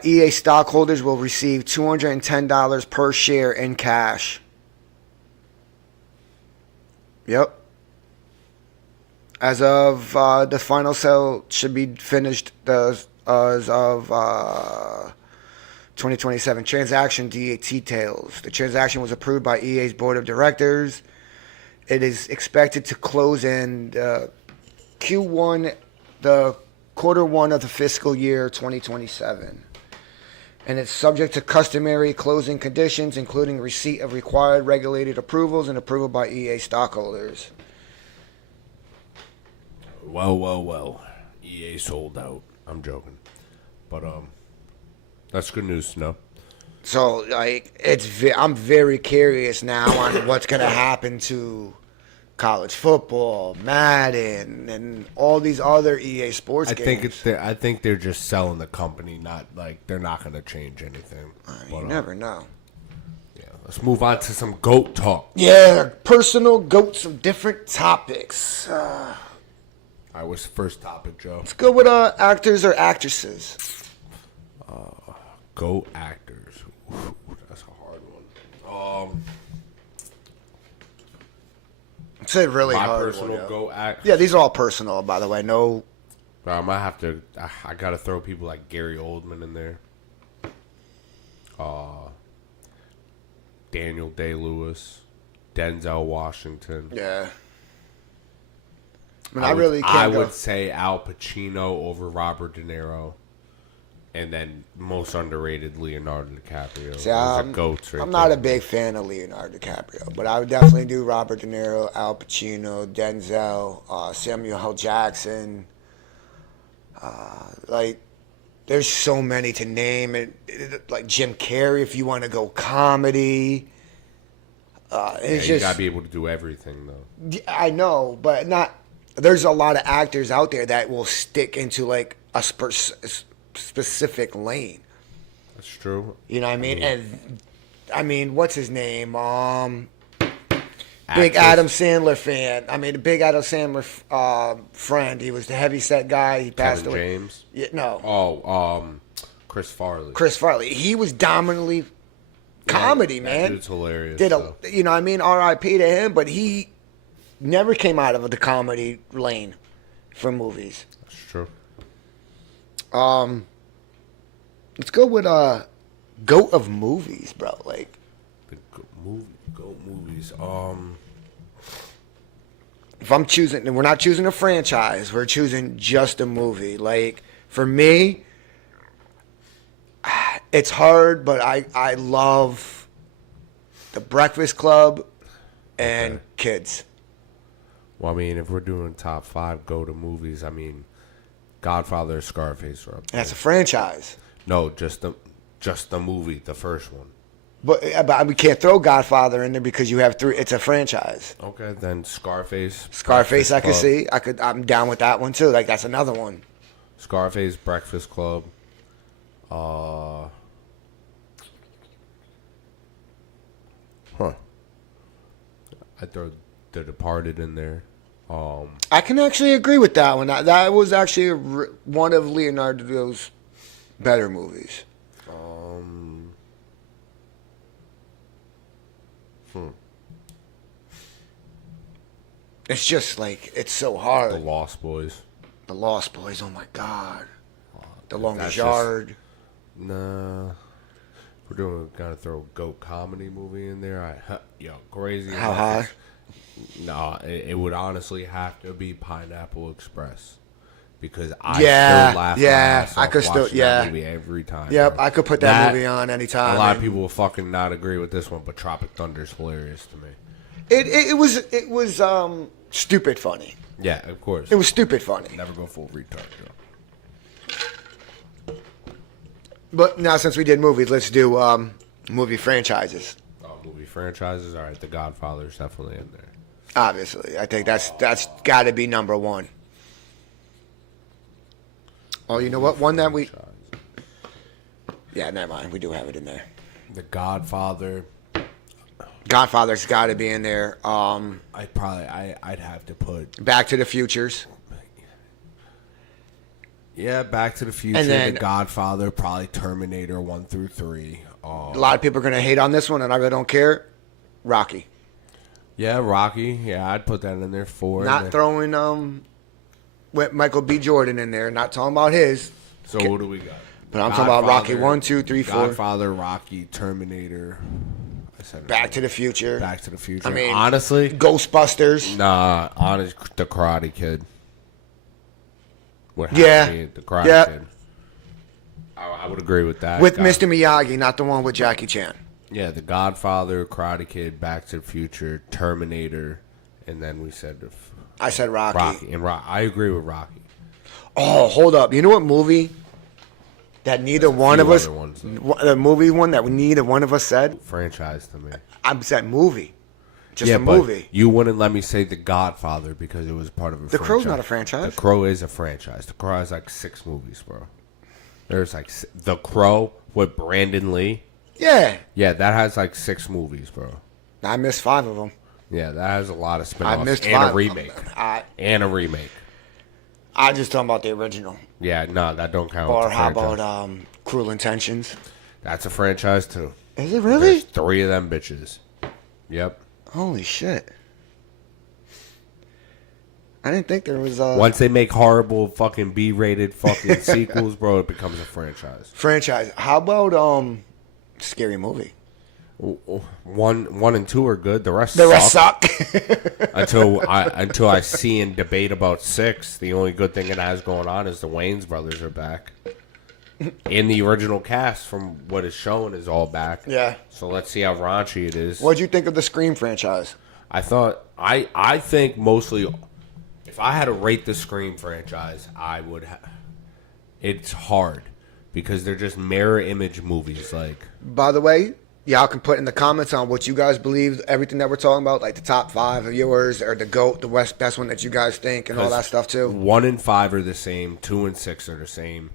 EA stockholders will receive $210 per share in cash. Yep. As of the final sale should be finished as of 2027. Transaction details. The transaction was approved by EA's board of directors. It is expected to close in Q1, the quarter one of the fiscal year 2027. And it's subject to customary closing conditions, including receipt of required regulated approvals and approval by EA stockholders. Well. EA sold out. I'm joking. But, that's good news to know. So, I'm very curious now on what's going to happen to college football, Madden, and all these other EA Sports games. I think they're just selling the company, not like they're not going to change anything. You never know. Yeah, let's move on to some GOAT talk. Yeah, personal GOATs of different topics. All right, what's the first topic, Joe? Let's go with actors or actresses. GOAT actors. Ooh, that's a hard one. It's a really My hard personal one. GOAT actors. Yeah, these are all personal, by the way. No. Bro, I might have to. I gotta throw people like Gary Oldman in there. Daniel Day-Lewis, Denzel Washington. Yeah. I mean, I would say Al Pacino over Robert De Niro, and then most underrated Leonardo DiCaprio. See, Those are GOATs right I'm not there. a big fan of Leonardo DiCaprio, but I would definitely do Robert De Niro, Al Pacino, Denzel, Samuel L. Jackson. There's so many to name. Like Jim Carrey, if you want to go comedy. You gotta be able to do everything though. I know, but not there's a lot of actors out there that will stick into like a specific lane. That's true. You know what I mean? And I mean, what's his name? Big Actress. Adam Sandler fan. I mean, the big Adam Sandler friend. He was the heavy set guy. He passed Kevin away. James. Yeah, no. Chris Farley. Chris Farley. He was dominantly comedy, That man. dude's hilarious. Did though. you know what I mean? R.I.P. to him, but he never came out of the comedy lane for movies. That's true. Let's go with GOAT of movies, bro. Like, The go movies. if I'm choosing, and we're not choosing a franchise, we're choosing just a movie. Like, for me, it's hard, but I love The Breakfast Club and Kids. Well, I mean, if we're doing top 5 go to movies, I mean, Godfather, Scarface are up there. That's a franchise. No, just the movie, the first one. But we can't throw Godfather in there because you have 3. It's a franchise. Okay, then Scarface. Scarface, Breakfast I could Club. see. I'm down with that one too. Like, that's another one. Scarface, Breakfast Club. I throw The Departed in there. I can actually agree with that one. That was actually one of Leonardo's better movies. It's just like, it's so The hard. Lost Boys. The Lost Boys, oh my God. The Longest that's Yard. Nah. We're gotta throw a GOAT comedy movie in there. Crazy. How Enough, high? No, it would honestly have to be Pineapple Express. Because Yeah, I still laugh my ass I off could still- watching yeah. that movie every time. Yep, bro. I could put that movie on anytime. A lot of and people will fucking not agree with this one, but Tropic Thunder's hilarious to me. It was stupid funny. Yeah, of course. It was stupid funny. Never go full retard, Joe. But now, since we did movies, let's do movie franchises. Oh, movie franchises? All right, The Godfather's definitely in there. Obviously, I think that's got to be number one. Oh, you know what? One that we... Franchise. Yeah, never mind. We do have it in there. The Godfather. Godfather's got to be in there. I'd have to put. Back to the Futures. Yeah, Back to the Future, And then- The Godfather, probably Terminator 1 through 3. A lot of people are going to hate on this one, and I really don't care. Rocky. Yeah, Rocky. Yeah, I'd put that in there. 4. Not throwing with Michael B. Jordan in there. Not talking about his. So what do we got? But I'm talking about Rocky Godfather, 1, 2, 3, 4. Godfather, Rocky, Terminator. I said Back to the Future. Back to the Future. I mean, honestly, Ghostbusters. nah. Honest, The Karate Kid. Would have Yeah. to be The Karate Yeah. Kid. I would agree with that. With God- Mr. Miyagi, not the one with Jackie Chan. Yeah, The Godfather, Karate Kid, Back to the Future, Terminator, and then we said I said Rocky. Rocky. And I agree with Rocky. Oh, hold up. You know what movie that neither one of few us... other ones, The movie one that neither one of us said? Franchise to me. I said movie. Just yeah, a movie. but you wouldn't let me say The Godfather because it was part of a The franchise. Crow's not a franchise. The Crow is a franchise. The Crow has like 6 movies, bro. There's like The Crow with Brandon Lee. Yeah. Yeah, that has like 6 movies, bro. I missed 5 of them. Yeah, that has a lot of spin-offs. I missed and 5. a remake. And a remake. I just talking about the original. Yeah, no, that don't count. Or with the how franchise. about Cruel Intentions? That's a franchise too. Is it really? There's 3 of them bitches. Yep. Holy shit. I didn't think there was a Once they make horrible fucking B-rated fucking sequels, bro, it becomes a franchise. franchise. How about Scary Movie? 1 and 2 are good. The rest The rest suck. suck. until I see and debate about 6. The only good thing it has going on is the Wayans brothers are back. And the original cast, from what is shown, is all back. Yeah. So let's see how raunchy it is. What'd you think of the Scream franchise? I think mostly, if I had to rate the Scream franchise, I would. It's hard because they're just mirror image movies. Like, By the way, y'all can put in the comments on what you guys believe, everything that we're talking about, like the top 5 of yours or the GOAT, the best one that you guys think, and all that stuff too. 1 and 5 are the same. 2 and 6 are the same.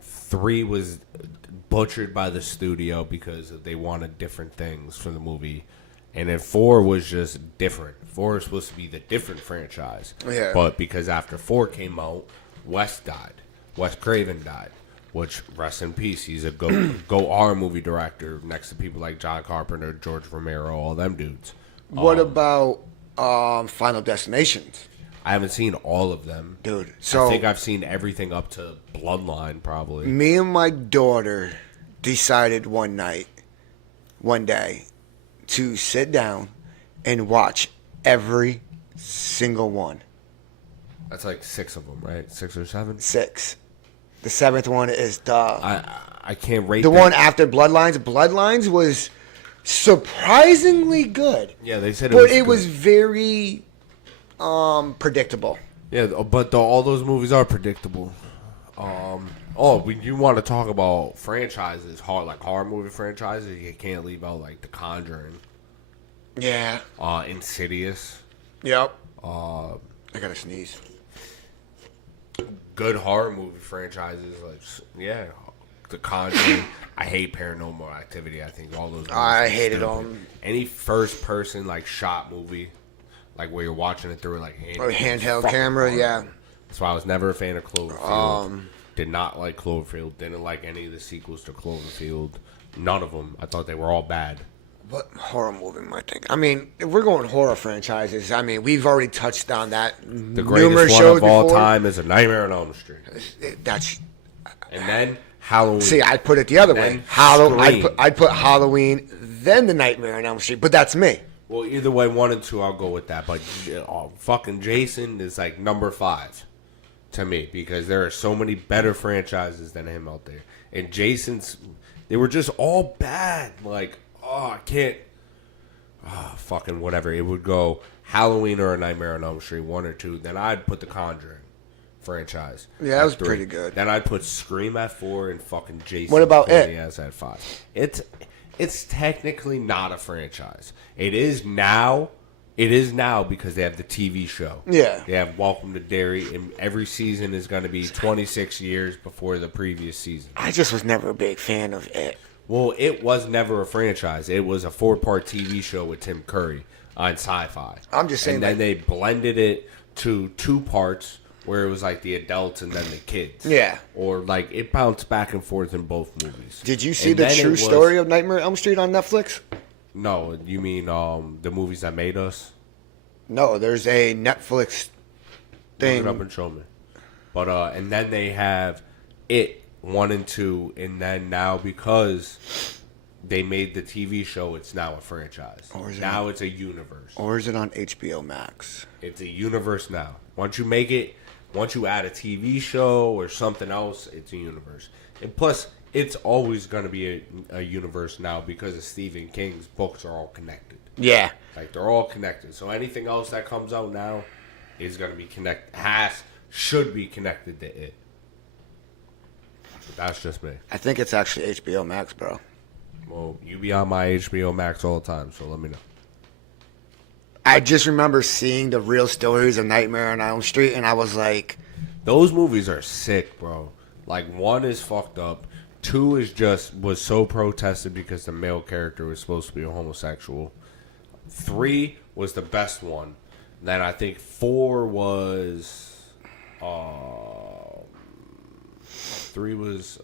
3 was butchered by the studio because they wanted different things from the movie. And then 4 was just different. 4 is supposed to be the different franchise. Yeah. But because after 4 came out, Wes died. Wes Craven died. Which, rest in peace, he's a go horror movie director next to people like John Carpenter, George Romero, all them dudes. What about Final Destinations? I haven't seen all of them. Dude, so I think I've seen everything up to Bloodline, probably. me and my daughter decided one day, to sit down and watch every single one. That's like 6 of them, right? 6 or 7? 6. The 7th one is I can't rate the them. one after Bloodlines. Bloodlines was surprisingly good, Yeah, they said but it good. was very predictable. Yeah, but all those movies are predictable. You want to talk about franchises, like horror movie franchises? You can't leave out like The Conjuring, Yeah. Insidious. Yep. I gotta sneeze. Good horror movie franchises, The Conjuring. I hate Paranormal Activity. I think all those. Movies I are hated stupid. them. Any first person shot movie, where you're watching it through Handheld fucking camera, hard. yeah. That's why I was never a fan of Cloverfield. Did not like Cloverfield. Didn't like any of the sequels to Cloverfield. None of them. I thought they were all bad. What horror movie am I thinking? I mean, if we're going horror franchises, I mean, we've already touched on that. The greatest one of all time is A Nightmare on Elm Street. That's. And then Halloween. See, I'd put it the other Then way. I'd Scream. put Halloween, then The Nightmare on Elm Street. But that's me. Well, either way, 1 and 2, I'll go with that. But fucking Jason is number 5 to me because there are so many better franchises than him out there. And Jason's, they were just all bad. I can't. Fucking whatever. It would go Halloween or A Nightmare on Elm Street, 1 or 2. Then I'd put The Conjuring franchise. Yeah, that at was 3. pretty good. Then I'd put Scream at 4 and fucking Jason. What about It? At 5. It's technically not a franchise. It is now. It is now because they have the TV show. Yeah. They have Welcome to Derry, and every season is going to be 26 years before the previous season. I just was never a big fan of it. Well, it was never a franchise. It was a 4-part TV show with Tim Curry on Sci-Fi. I'm just saying and then that- they blended it to 2 parts where it was the adults and then the kids. Yeah. Or it bounced back and forth in both movies. Did you see And the then it true was- story of Nightmare on Elm Street on Netflix? No, you mean the movies that made us? No, there's a Netflix Look thing. it up and show me. But and then they have It 1 and 2, and then now because they made the TV show, it's now a franchise. Or is it Now it's a universe. Or is it on HBO Max? It's a universe now. Once you add a TV show or something else, it's a universe. And plus, it's always going to be a universe now because of Stephen King's books are all connected. Yeah. They're all connected. So anything else that comes out now is going to be should be connected to it. But that's just me. I think it's actually HBO Max, bro. Well, you be on my HBO Max all the time, so let me know. I just remember seeing the real stories of Nightmare on Elm Street, and I was like, Those movies are sick, bro. 1 is fucked up. 2 was so protested because the male character was supposed to be a homosexual. 3 was the best one. Then I think 4 was 3 was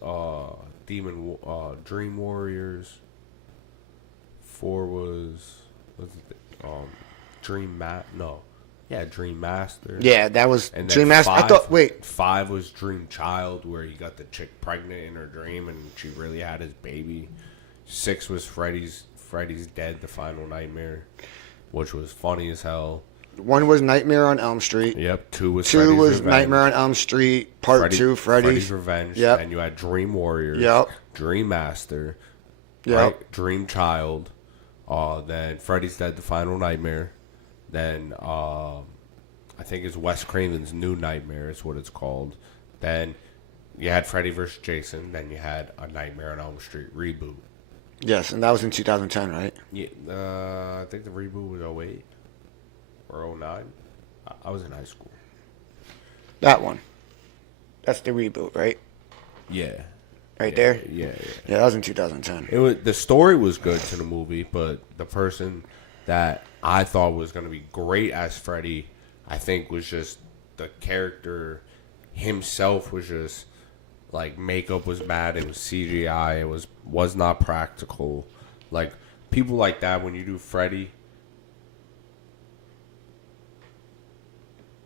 Dream Warriors. 4 was Dream Master. yeah, that was And Dream then Master. I thought, wait, 5 was Dream Child, where he got the chick pregnant in her dream, and she really had his baby. 6 was Freddy's Dead, the Final Nightmare, which was funny as hell. 1 was Nightmare on Elm Street. Yep. 2 was 2 Freddy's was Revenge. Nightmare on Elm Street, Part 2, Freddy's Revenge. Yep. Then you had Dream Warriors. Yep. Dream Master. Yep. Right? Dream Child. Then Freddy's Dead, the Final Nightmare. Then I think it's Wes Craven's New Nightmare is what it's called. Then you had Freddy vs. Jason. Then you had a Nightmare on Elm Street reboot. Yes, and that was in 2010, right? Yeah, I think the reboot was 08 or 09. I was in high school. That one. That's the reboot, right? Yeah. Right there? Yeah. Yeah, that was in 2010. It was, the story was good to the movie, but the person that I thought was going to be great as Freddy, I think was just the character himself was just like makeup was bad, it was CGI, it was not practical. Like people like that when you do Freddy,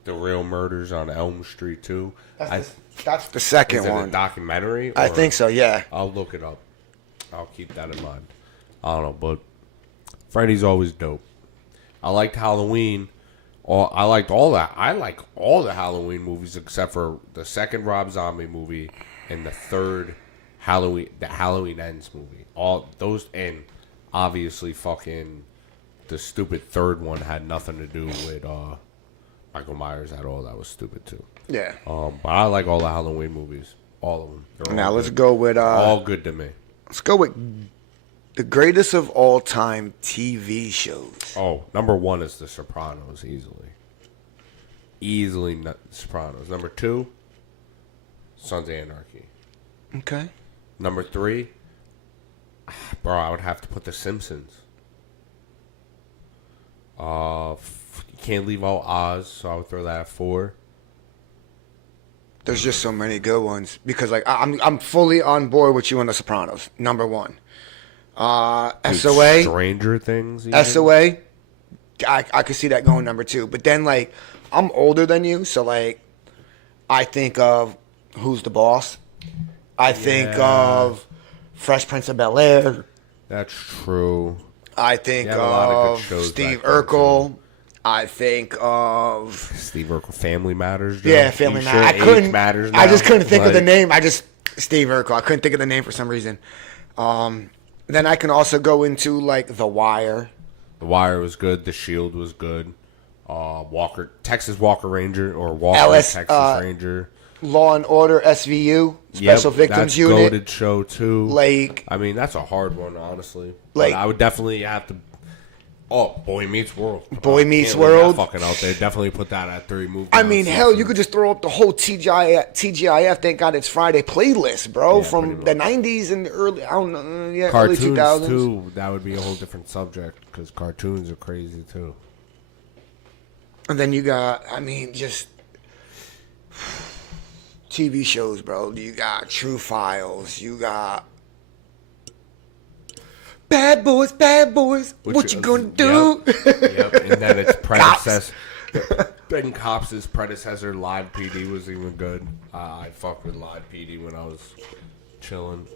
the real murders on Elm Street too. That's the second Is it one. a documentary? I or- think so, yeah. I'll look it up. I'll keep that in mind. I don't know, but Freddy's always dope. I liked Halloween. I liked all that. I like all the Halloween movies except for the second Rob Zombie movie and the third Halloween Ends movie. All those, and obviously fucking the stupid third one had nothing to do with Michael Myers at all. That was stupid too. Yeah. But I like all the Halloween movies. All of them. They're Now all let's good. go with All good to me. let's go with the greatest of all time TV shows. Oh, number one is The Sopranos, easily. Easily The Sopranos. Number two, Sons of Anarchy. Okay. Number three, bro, I would have to put The Simpsons. You can't leave out Oz, so I would throw that at 4. There's just so many good ones because like I'm fully on board with you on The Sopranos. Number one. Dude, SOA. Stranger Things. Even? SOA. I could see that going number 2. But then like I'm older than you, so like I think of Who's the Boss. I think of Fresh Prince of Bel-Air. That's true. I think You had a lot of good of shows Steve back then, Urkel. I think of Steve Urkel, Family Matters. Joe? yeah, Family You Matters. sure Age Matters I just now? couldn't think of the Like, name. Steve Urkel. I couldn't think of the name for some reason. Then I can also go into like The Wire. The Wire was good. The Shield was good. Texas Walker Ranger or Walker Texas Ranger. Law and Order SVU, Special Yep, Victims that's Unit. goated show too. Like, I mean, that's a hard one, honestly. Like- But I would definitely have to. Oh, Boy Meets World. Boy I Meets can't leave that World. fucking out there. Definitely put that at 3 movies. I mean, hell, you could just throw up the whole TGIF. Thank God It's Friday playlist, bro, Yeah, from pretty the much. '90s and the early, I don't know, early cartoons 2000s. too. That would be a whole different subject because cartoons are crazy too. And then you got, I mean, just TV shows, bro. You got True Files. You got Bad Boys, Bad Boys. What you gonna do? Yep. And then its predecessor. Ben Cops' predecessor, Live PD, was even good. I fucked with Live PD when I was chilling.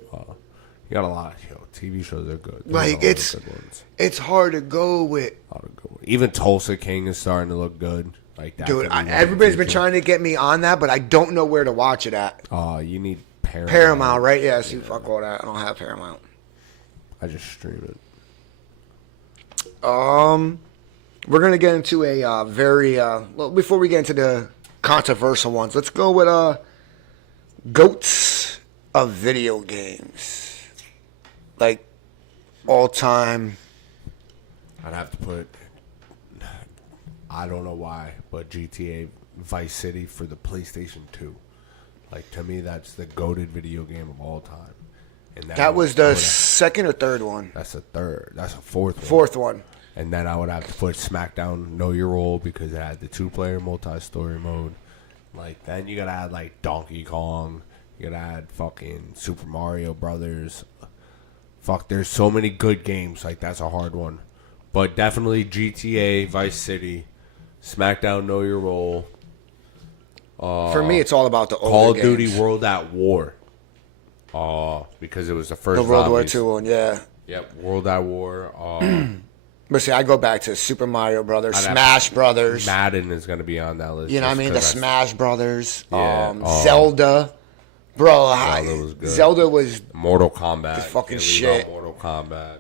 You got a lot. TV shows are good. There's Like, a lot of it's good ones. it's hard to go with. A lot of good ones. Even Tulsa King is starting to look good. Like that. Dude, could be one everybody's in the been future. trying to get me on that, but I don't know where to watch it at. You need Paramount. Paramount, right? Yeah, see, fuck all that. I don't have Paramount. I just stream it. We're gonna get into a very well. Before we get into the controversial ones, let's go with goats of video games, like all time. I'd have to put. I don't know why, but GTA Vice City for the PlayStation 2. Like, to me, that's the goated video game of all time. And That was the would- second or third one. That's a third. That's a fourth one. Fourth one. And then I would have to put SmackDown Know Your Role because it had the 2-player multi-story mode. Like, then you gotta add, like, Donkey Kong. You gotta add fucking Super Mario Brothers. Fuck, there's so many good games. Like, that's a hard one. But definitely GTA, Vice City, SmackDown Know Your Role. For me, it's all about the older Call of games. Duty World at War. Because it was the first The World War zombies. II one, yeah. Yep, World at War. But see, I go back to Super Mario Brothers, I'd have- Smash Brothers. Madden is going to be on that list. You know what I just mean? The 'cause Smash Brothers. Yeah. Zelda. Bro, was good. Zelda was. Mortal Kombat. It's fucking Can't leave out shit. Mortal Kombat.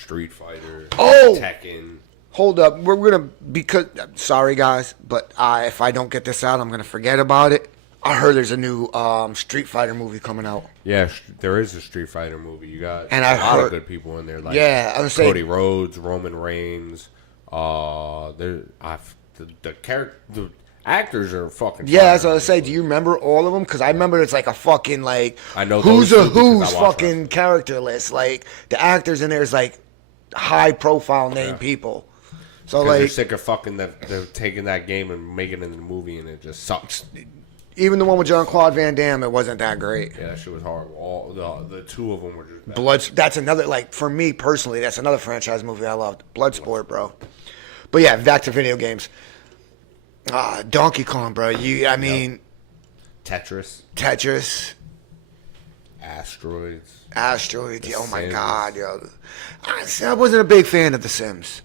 Street Fighter. Oh! Tekken. Hold up. We're going to. Because. Sorry, guys. But if I don't get this out, I'm going to forget about it. I heard there's a new Street Fighter movie coming out. Yeah, there is a Street Fighter movie. You got And a I lot heard- of good people in there. Like Yeah, I was saying- Cody Rhodes, Roman Reigns. The actors are fucking. Yeah, fire. that's what I was saying. Do you remember all of them? Because I remember it's like a fucking like I know who's those a two because who's I watch fucking wrestling. character list. Like the actors in there is like high profile name Yeah. people. So Because they're like sick of fucking that they're taking that game and making it into a movie and it just sucks. even the one with Jean Claude Van Damme, it wasn't that great. Yeah, that shit was horrible. All the two of them were just bad. That's another like for me personally. That's another franchise movie I loved. Bloodsport, bro. But yeah, back to video games. Donkey Kong, bro. I mean, Tetris, Tetris, Asteroids. Asteroids. The Oh my Sims. God, yo. I wasn't a big fan of The Sims.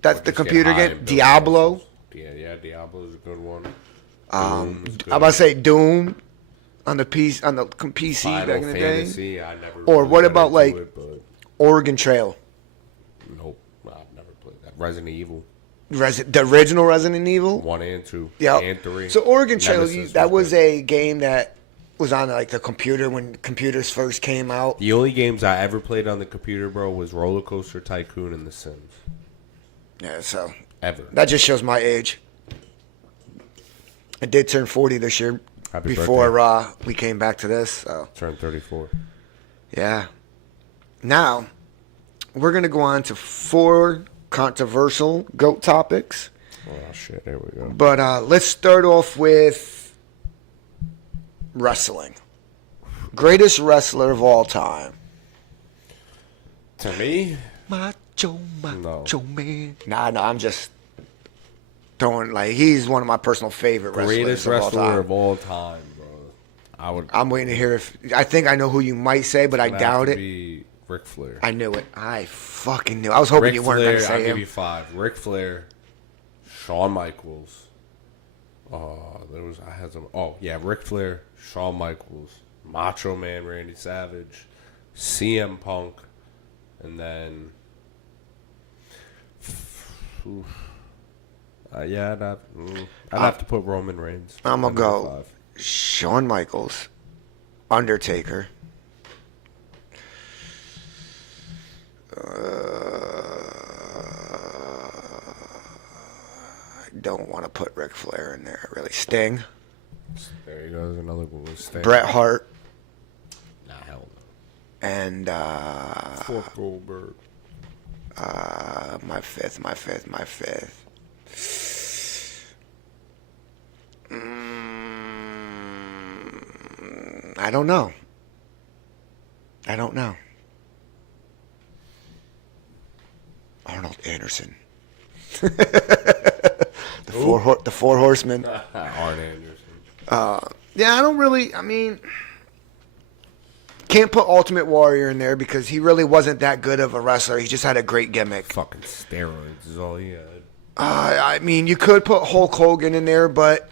That's the Just get computer high game. and build Diablo. houses. Yeah, Diablo's a good one. I'm Doom's good. about to say Doom on the PC Final back in the day. Fantasy. I never. Or really what got about, into like- it, but Oregon Trail. nope, I've never played that. Resident Evil The original Resident Evil. 1 and 2, Yeah. and 3. So Oregon Trail, Nemesis that was good. a game that was on like the computer when computers first came out. The only games I ever played on the computer, bro, was Roller Coaster Tycoon and The Sims. Yeah, so Ever. that just shows my age. I did turn 40 this year. Happy before birthday. we came back to this. So Turned 34. yeah. Now we're gonna go on to 4 controversial GOAT topics. Oh shit! There we go. But let's start off with wrestling. Greatest wrestler of all time. To me, Macho No. Man. Nah, I'm just throwing like he's one of my personal favorite greatest wrestlers wrestler of of all time. all time, bro. I would. I'm waiting to hear if I think I know who you might say, but I have doubt to it. Be Ric Flair. I knew it. I fucking knew. I was hoping Ric you weren't Flair. going to I'll say give him. you 5. Ric Flair, Shawn Michaels. I had some. Oh yeah, Ric Flair, Shawn Michaels, Macho Man Randy Savage, CM Punk, and then. Oof. Yeah, I'd have to put Roman Reigns. I'm gonna at number go 5. Shawn Michaels, Undertaker. I don't want to put Ric Flair in there. Really, Sting, There you go. There's another one. With Sting. Bret Hart, Nah, hell and no. Fuck Goldberg. my fifth. I don't know. Arnold Anderson. The four horsemen. Arn Anderson. Yeah, I don't really. I mean, can't put Ultimate Warrior in there because he really wasn't that good of a wrestler. He just had a great gimmick. Fucking steroids is all he had. I mean, you could put Hulk Hogan in there, but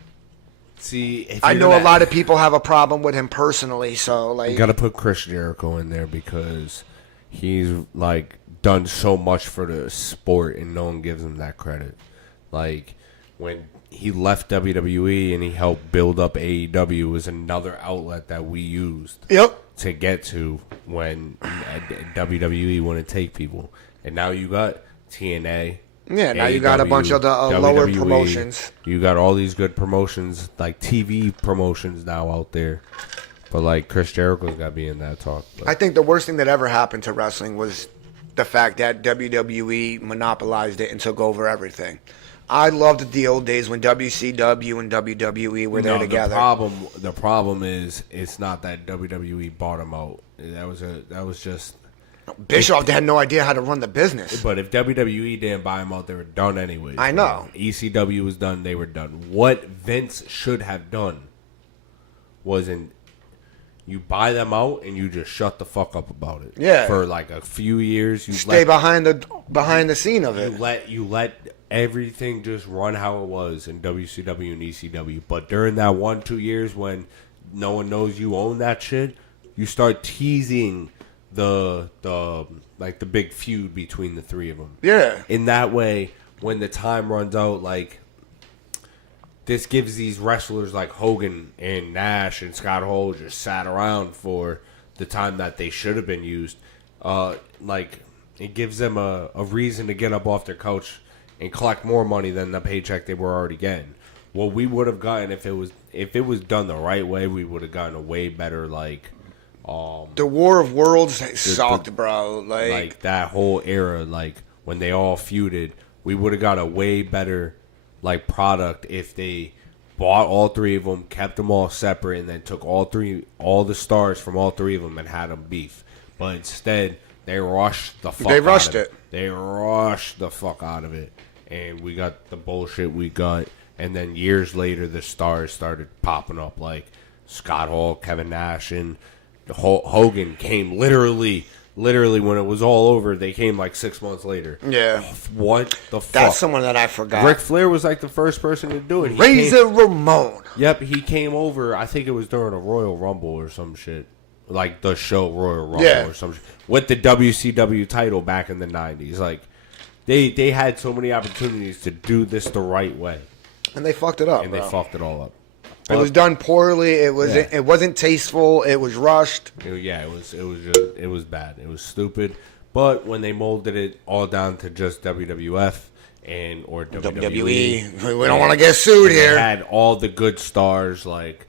See, if I you're know gonna- a lot of people have a problem with him personally. So, like, You gotta put Chris Jericho in there because he's like done so much for the sport and no one gives him that credit. Like when he left WWE and he helped build up AEW was another outlet that we used yep. to get to when WWE wouldn't take people. And now you got TNA. Yeah, now you got a bunch of the lower promotions. You got all these good promotions, like TV promotions now out there. But like Chris Jericho's got to be in that talk. But I think the worst thing that ever happened to wrestling was the fact that WWE monopolized it and took over everything. I loved the old days when WCW and WWE were there No, together. The problem is it's not that WWE bought him out. That was just. Bischoff had no idea how to run the business. But if WWE didn't buy him out, they were done anyways. I know. When ECW was done, they were done. What Vince should have done wasn't you buy them out and you just shut the fuck up about it. Yeah. For like a few years, you Stay behind the scene of it. you let everything just run how it was in WCW and ECW. But during that 1-2 years when no one knows you own that shit, you start teasing the big feud between the three of them. Yeah. In that way, when the time runs out, like this gives these wrestlers like Hogan and Nash and Scott Hall just sat around for the time that they should have been used. Like, it gives them a reason to get up off their couch and collect more money than the paycheck they were already getting. What we would have gotten if it was done the right way, we would have gotten a way better the War of Worlds sucked, bro. Like that whole era, like when they all feuded, we would have got a way better like product if they bought all three of them, kept them all separate, and then took all the stars from all three of them and had them beef. But instead, they rushed the fuck. They rushed out of it. They rushed the fuck out of it, and we got the bullshit we got. And then years later, the stars started popping up, like Scott Hall, Kevin Nash, and Hogan came literally when it was all over. They came like 6 months later. Yeah. What the fuck? That's someone that I forgot. Ric Flair was like the first person to do it. Razor Ramon. Yep, he came over. I think it was during a Royal Rumble or some shit. Like the show Royal Rumble or some shit. With the WCW title back in the 90s. Like, they had so many opportunities to do this the right way. And they fucked it up, And they fucked it all up. It was done poorly. It wasn't tasteful. It was rushed. It was bad. It was stupid. But when they molded it all down to just WWF or WWE, we don't want to get sued here. They had all the good stars, like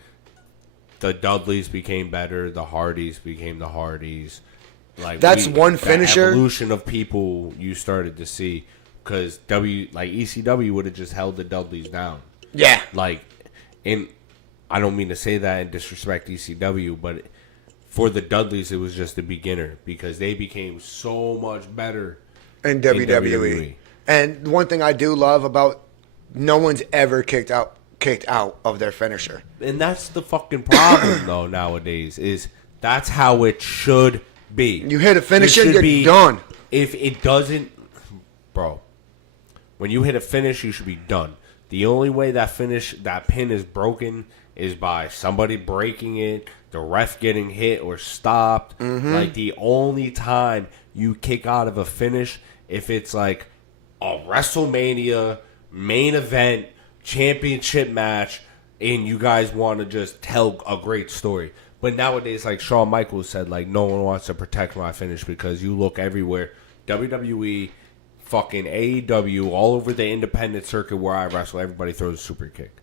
the Dudleys became better, the Hardys became the Hardys. Like that's one finisher. The evolution of people you started to see, because ECW would have just held the Dudleys down. Yeah. And I don't mean to say that and disrespect ECW, but for the Dudleys, it was just a beginner because they became so much better in WWE. And one thing I do love about no one's ever kicked out of their finisher. And that's the fucking problem, though, nowadays, is that's how it should be. You hit a finisher, you're done. If it doesn't, bro, when you hit a finish, you should be done. The only way that pin is broken is by somebody breaking it, the ref getting hit or stopped. Mm-hmm. Like, the only time you kick out of a finish, if it's like a WrestleMania main event championship match and you guys want to just tell a great story. But nowadays, like Shawn Michaels said, like, no one wants to protect my finish because you look everywhere. WWE, fucking AEW, all over the independent circuit where I wrestle, everybody throws a super kick.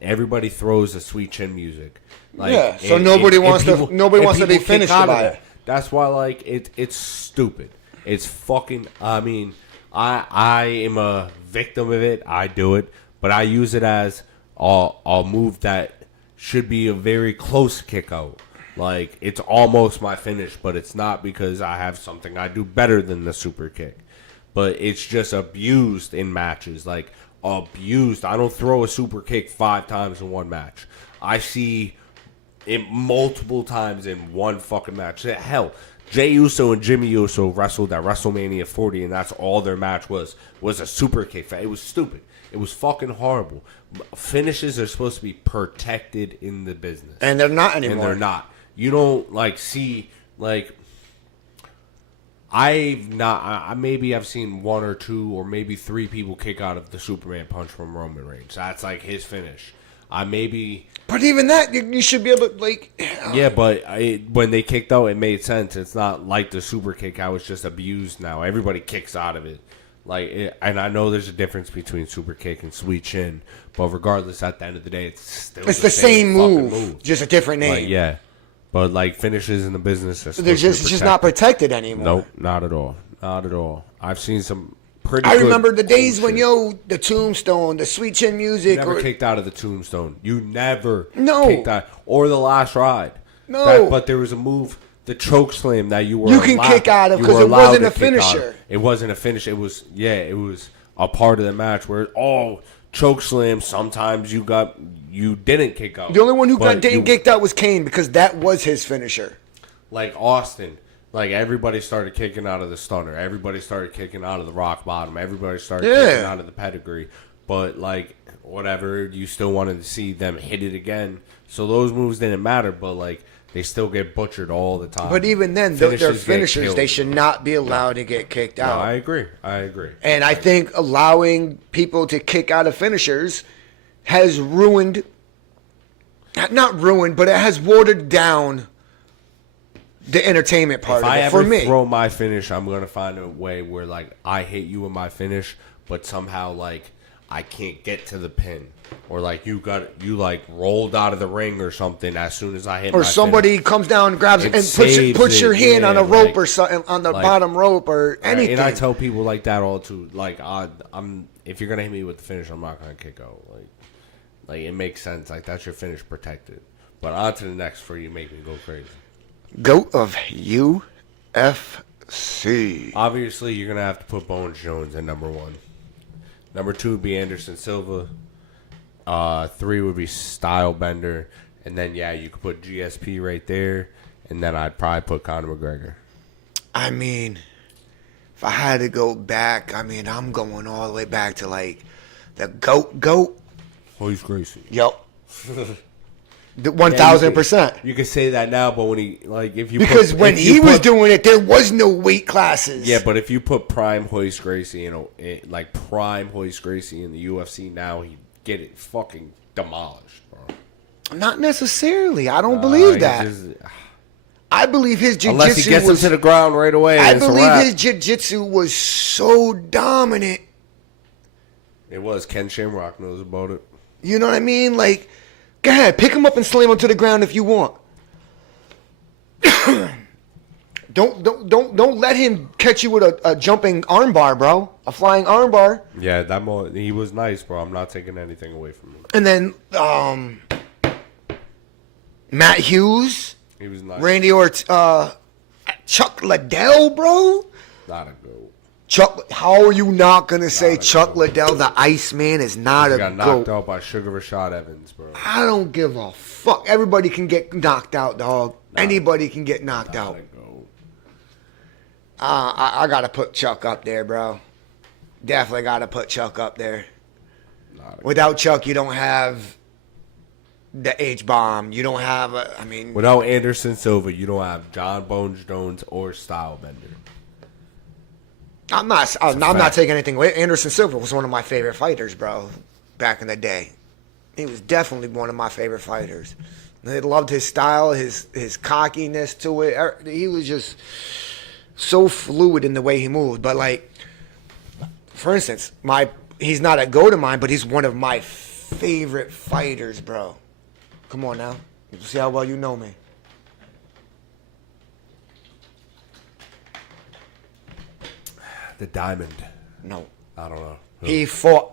Everybody throws a sweet chin music. Like, so nobody wants to be finished by it. That's why, like, it's stupid. It's fucking. I mean, I am a victim of it. I do it, but I use it as a move that should be a very close kick out. Like, it's almost my finish, but it's not because I have something I do better than the super kick. But it's just abused in matches. Like, abused. I don't throw a super kick 5 times in one match. I see it multiple times in one fucking match. Hell, Jey Uso and Jimmy Uso wrestled at WrestleMania 40, and that's all their match was a super kick. It was stupid. It was fucking horrible. Finishes are supposed to be protected in the business. And they're not anymore. And they're not. You don't, like, see, like, maybe I've seen 1 or 2 or maybe 3 people kick out of the Superman punch from Roman Reigns. That's like his finish. But even that, you should be able to, like. Yeah, but when they kicked out, it made sense. It's not like the super kick out. It's just abused now. Everybody kicks out of it. And I know there's a difference between super kick and sweet chin, but regardless, at the end of the day, it's still the same move, just a different name. Yeah. But, like, finishes in the business are they're just not protected anymore. Nope, not at all. Not at all. I've seen some pretty I remember the days when, the Tombstone, the Sweet Chin music. You never kicked out of the Tombstone. You never kicked out. Or the Last Ride. No. But there was a move, the choke slam, that you were You can kick out of because it wasn't a finisher. It wasn't a finish. It was a part of the match where, choke slam, sometimes you didn't kick out. The only one who didn't kicked out was Kane because that was his finisher. Like Austin, like everybody started kicking out of the stunner. Everybody started kicking out of the rock bottom. Everybody started kicking out of the pedigree. But, like, whatever, you still wanted to see them hit it again. So those moves didn't matter, but, like, they still get butchered all the time. But even then, their finishers, they should not be allowed to get kicked out. I agree. And I think allowing people to kick out of finishers has ruined, not ruined, but it has watered down the entertainment part If of I it ever for me. throw my finish, I'm gonna find a way where like I hit you with my finish, but somehow like I can't get to the pin, or like you like rolled out of the ring or something as soon as I hit. Or my somebody finish. comes down and grabs it and Saves puts your it, hand on yeah, a rope like- or something, on the like- bottom rope or anything. And I tell people like that all too. Like I'm if you're gonna hit me with the finish, I'm not gonna kick out. Like it makes sense. Like that's your finish protected. But on to the next for you make me go crazy. GOAT of UFC. Obviously, you're gonna have to put Bones Jones at number 1. Number 2 would be Anderson Silva. 3 would be Stylebender, and then you could put GSP right there, and then I'd probably put Conor McGregor. I mean, if I had to go back, I mean, I'm going all the way back to like the GOAT. Royce Gracie. Yep. The 1,000%. You could say that now, but when he if you Because put, when if you he was put- doing it, there was no weight classes. yeah, but if you put prime Royce Gracie like prime Royce Gracie in the UFC now, he'd get it fucking demolished, bro. Not necessarily. I don't believe He's that. just- I believe his unless he jiu-jitsu gets was. him to the ground right away. I it's a believe wrap. his jiu-jitsu was so dominant. It was. Ken Shamrock knows about it. You know what I mean? Like, go ahead, pick him up and slam him to the ground if you want. Don't let him catch you with a jumping armbar, bro. A flying armbar. Yeah, he was nice, bro. I'm not taking anything away from him. And then Matt Hughes, He was nice. Randy Orton, Chuck Liddell, bro. Not a goat. Chuck, how are you not gonna say Not a Chuck goat. Liddell, the Iceman, is not He a got knocked goat? out by Sugar Rashad Evans, bro. I don't give a fuck. Everybody can get knocked out, dog. Anybody can get knocked Not out. a goat. I gotta put Chuck up there, bro. Definitely gotta put Chuck up there. Not a Without Chuck, you don't have the H-bomb. You don't have, I mean, Without Anderson Silva, you don't have John Bones Jones or Stylebender. I'm not fact. taking anything away. Anderson Silva was one of my favorite fighters, bro, back in the day. He was definitely one of my favorite fighters. I loved his style, his cockiness to it. He was just so fluid in the way he moved. But like, for instance, he's not a go to mine, but he's one of my favorite fighters, bro. Come on now, see how well you know me. The Diamond. No, I don't know. he fought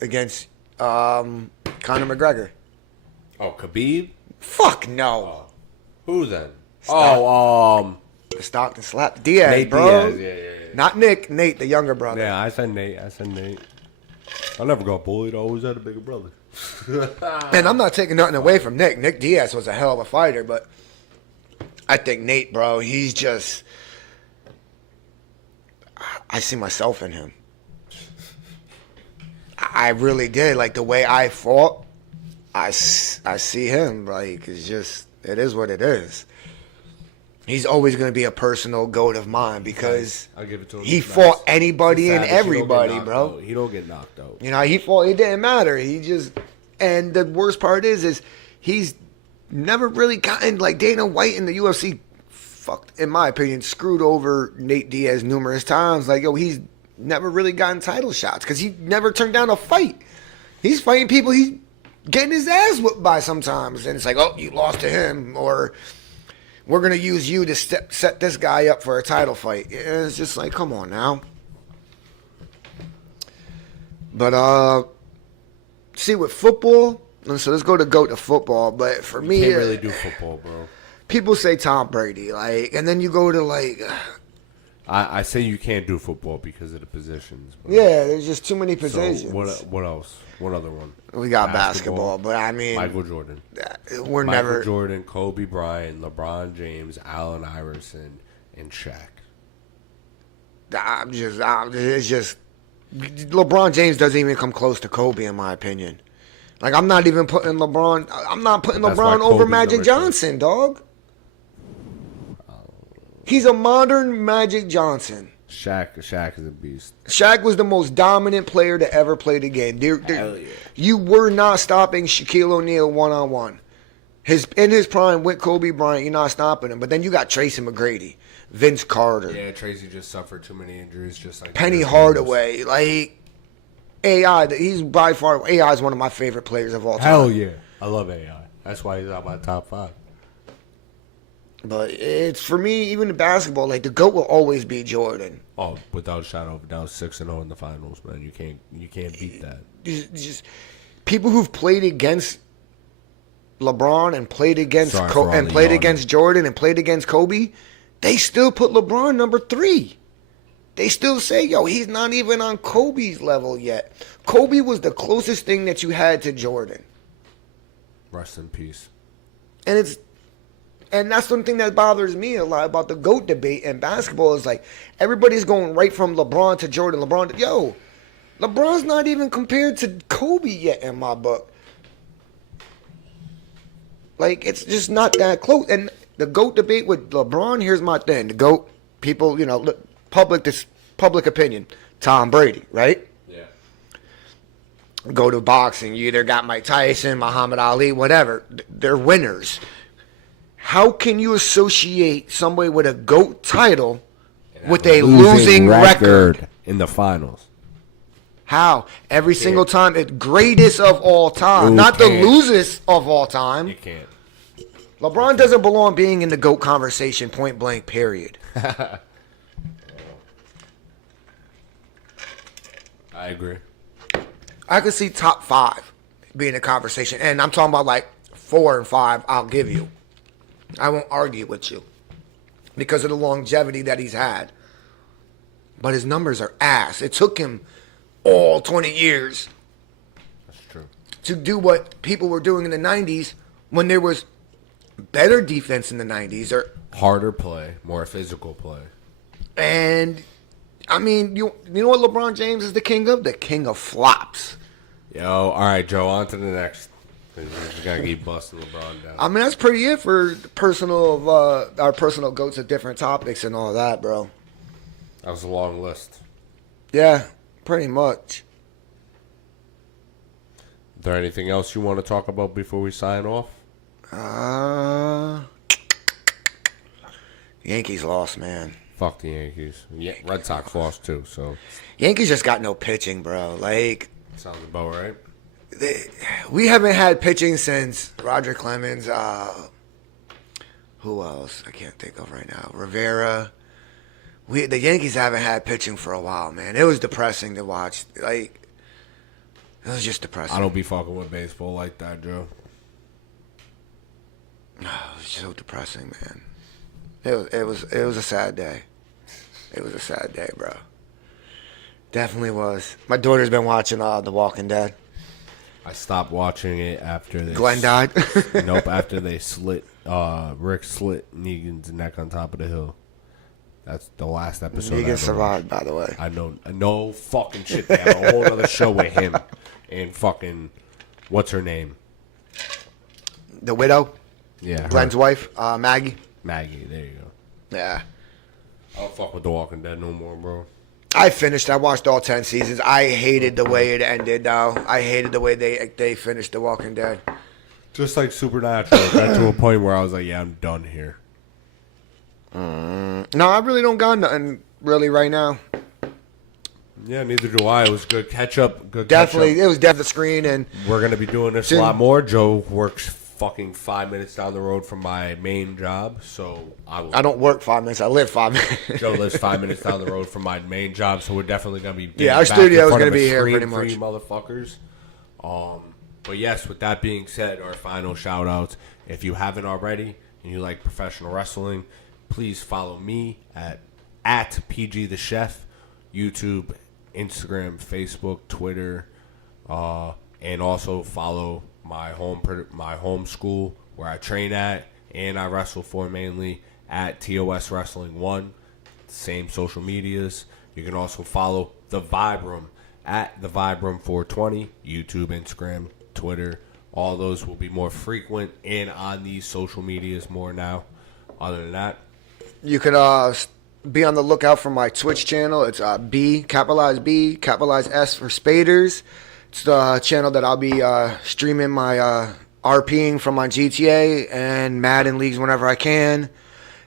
against Conor McGregor. Oh, Khabib? Fuck no. Who then? Stop. Oh, Stockton slapped Diaz, Nate bro. Diaz. Yeah. Not Nick, Nate, the younger brother. Yeah, I said Nate. I never got bullied. I always had a bigger brother. And I'm not taking nothing away from Nick. Nick Diaz was a hell of a fighter, but I think Nate, bro, he's just. I see myself in him. I really did. Like the way I fought, I see him. Like it's just, it is what it is. He's always going to be a personal goat of mine because I'll give it to him. he He's fought nice. anybody and Savage. He don't get everybody, knocked bro. out. He don't get knocked out. You know, he fought. It didn't matter. He just, and the worst part is he's never really gotten like Dana White in the UFC. Fucked, in my opinion, screwed over Nate Diaz numerous times. Like, yo, he's never really gotten title shots because he never turned down a fight. He's fighting people he's getting his ass whooped by sometimes, and it's like, oh, you lost to him, or we're gonna use you to set this guy up for a title fight. It's just like, come on now. But see, with football, so let's go to GOAT to football. But for me, Can't really do football, bro. people say Tom Brady, like, and then you go to like, I say you can't do football because of the positions. Bro. yeah, there's just too many So positions. what else? What other one? We got basketball, but I mean, Michael Jordan. we're Michael never. Jordan, Kobe Bryant, LeBron James, Allen Iverson, and Shaq. It's just LeBron James doesn't even come close to Kobe in my opinion. Like I'm not even putting LeBron. I'm not putting That's why LeBron over Kobe's Magic number two. Johnson, dog. He's a modern Magic Johnson. Shaq is a beast. Shaq was the most dominant player to ever play the game. Hell yeah. You were not stopping Shaquille O'Neal one-on-one. In his prime with Kobe Bryant, you're not stopping him. But then you got Tracy McGrady, Vince Carter, Yeah, Tracy just suffered too many injuries, just like Penny Dirk Hardaway. Like, AI, he's by far, AI is one of my favorite players of all time. Hell yeah. I love AI. That's why he's on my top 5. But it's, for me, even in basketball, like, the GOAT will always be Jordan. Oh, without a shadow of a doubt, 6-0 in the finals, man. You can't beat that. Just people who've played against LeBron and played against Sorry for all the played yawning. against Jordan and played against Kobe, they still put LeBron number 3. They still say, yo, he's not even on Kobe's level yet. Kobe was the closest thing that you had to Jordan. Rest in peace. And that's one thing that bothers me a lot about the GOAT debate in basketball is like everybody's going right from LeBron to Jordan. LeBron's not even compared to Kobe yet in my book. Like, it's just not that close. And the GOAT debate with LeBron, here's my thing. The GOAT, people, public opinion. Tom Brady, right? Yeah. Go to boxing. You either got Mike Tyson, Muhammad Ali, whatever. They're winners. How can you associate somebody with a GOAT title with a losing record? In the finals. How? Every single time. It's greatest of all time. You Not can't. the losest of all time. You can't. LeBron doesn't belong being in the GOAT conversation, point blank, period. I agree. I could see top 5 being a conversation. And I'm talking about like 4 and 5, I'll give you. I won't argue with you because of the longevity that he's had. But his numbers are ass. It took him all 20 years That's true. to do what people were doing in the 90s when there was better defense in the 90s. Harder play, more physical play. And, I mean, you know what LeBron James is the king of? The king of flops. Yo, all right, Joe, on to the next. We just got to keep busting LeBron down. I mean, that's pretty it for our personal goats at different topics and all that, bro. That was a long list. Yeah, pretty much. Is there anything else you want to talk about before we sign off? Yankees lost, man. Fuck the Yankees. Yeah, Red Sox lost too, so Yankees just got no pitching, bro. Like, sounds about right. we haven't had pitching since Roger Clemens. Who else? I can't think of right now. Rivera. The Yankees haven't had pitching for a while, man. It was depressing to watch. Like, it was just depressing. I don't be fucking with baseball like that, Joe. It was so depressing, man. It was a sad day. It was a sad day, bro. Definitely was. My daughter's been watching The Walking Dead. I stopped watching it after they Glenn died. Nope, after they Rick slit Negan's neck on top of the hill. That's the last episode. Negan survived, by the way. I know fucking shit. They have a whole other show with him and fucking what's her name? The widow, Yeah, her. Glenn's wife, Maggie. Maggie. There you go. Yeah. I don't fuck with The Walking Dead no more, bro. I finished. I watched all 10 seasons. I hated the way it ended, though. I hated the way they finished The Walking Dead. Just like Supernatural, it got to a point where I was like, yeah, I'm done here. No, I really don't got nothing really right now. Yeah, neither do I. It was good catch up. Good Definitely, catch up. it was definitely the screen, and We're gonna be doing this a lot more. Joe works fucking 5 minutes down the road from my main job, so I will. I don't work 5 minutes. I live 5 minutes. Joe lives 5 minutes down the road from my main job, so we're definitely gonna be. Yeah, our back in studio is front gonna of a be here screen pretty for much. you motherfuckers. But yes, with that being said, our final shout outs. If you haven't already and you like professional wrestling, please follow me at PG the Chef, YouTube, Instagram, Facebook, Twitter, and also follow my home school where I train at and I wrestle for mainly at TOS Wrestling 1. Same social medias. You can also follow The Vibe Room at The Vibe Room 420, YouTube, Instagram, Twitter. All those will be more frequent and on these social medias more now. Other than that, You can be on the lookout for my Twitch channel. It's capitalized B, capitalized S for Spaders. It's the channel that I'll be streaming my RPing from my GTA and Madden leagues whenever I can,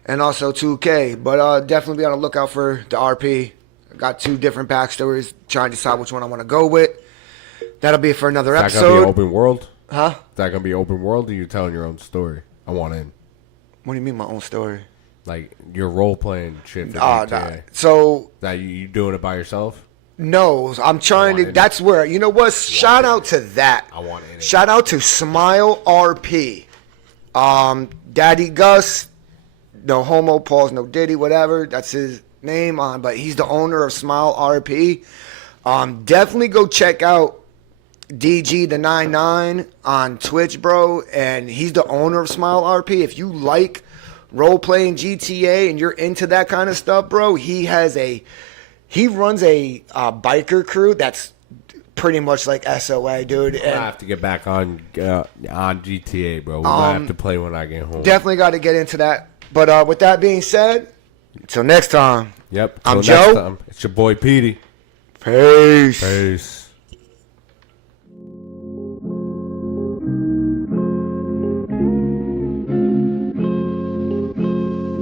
and also 2K. But definitely be on the lookout for the RP. I got 2 different backstories, trying to decide which one I want to go with. That'll be for another Is that episode. gonna be open world? Huh? Is that gonna be open world, or you telling your own story? I want in. What do you mean my own story? Like your role playing shit for Nah. GTA. So That you doing it by yourself? no, I'm trying to. in it. That's where, you know what? Shout out to that. I want in it. Shout out to Smile RP. Daddy Gus, no homo, pause, no Diddy, whatever. That's his name on, but he's the owner of Smile RP. Definitely go check out DG the 99 on Twitch, bro. And he's the owner of Smile RP. If you like role playing GTA and you're into that kind of stuff, bro, he runs a biker crew that's pretty much like SOA, dude. I And have to get back on GTA, bro. We might have to play when I get home. definitely got to get into that. But with that being said, until next time. Yep. I'm till next Joe. time, it's your boy Petey. Peace. Peace.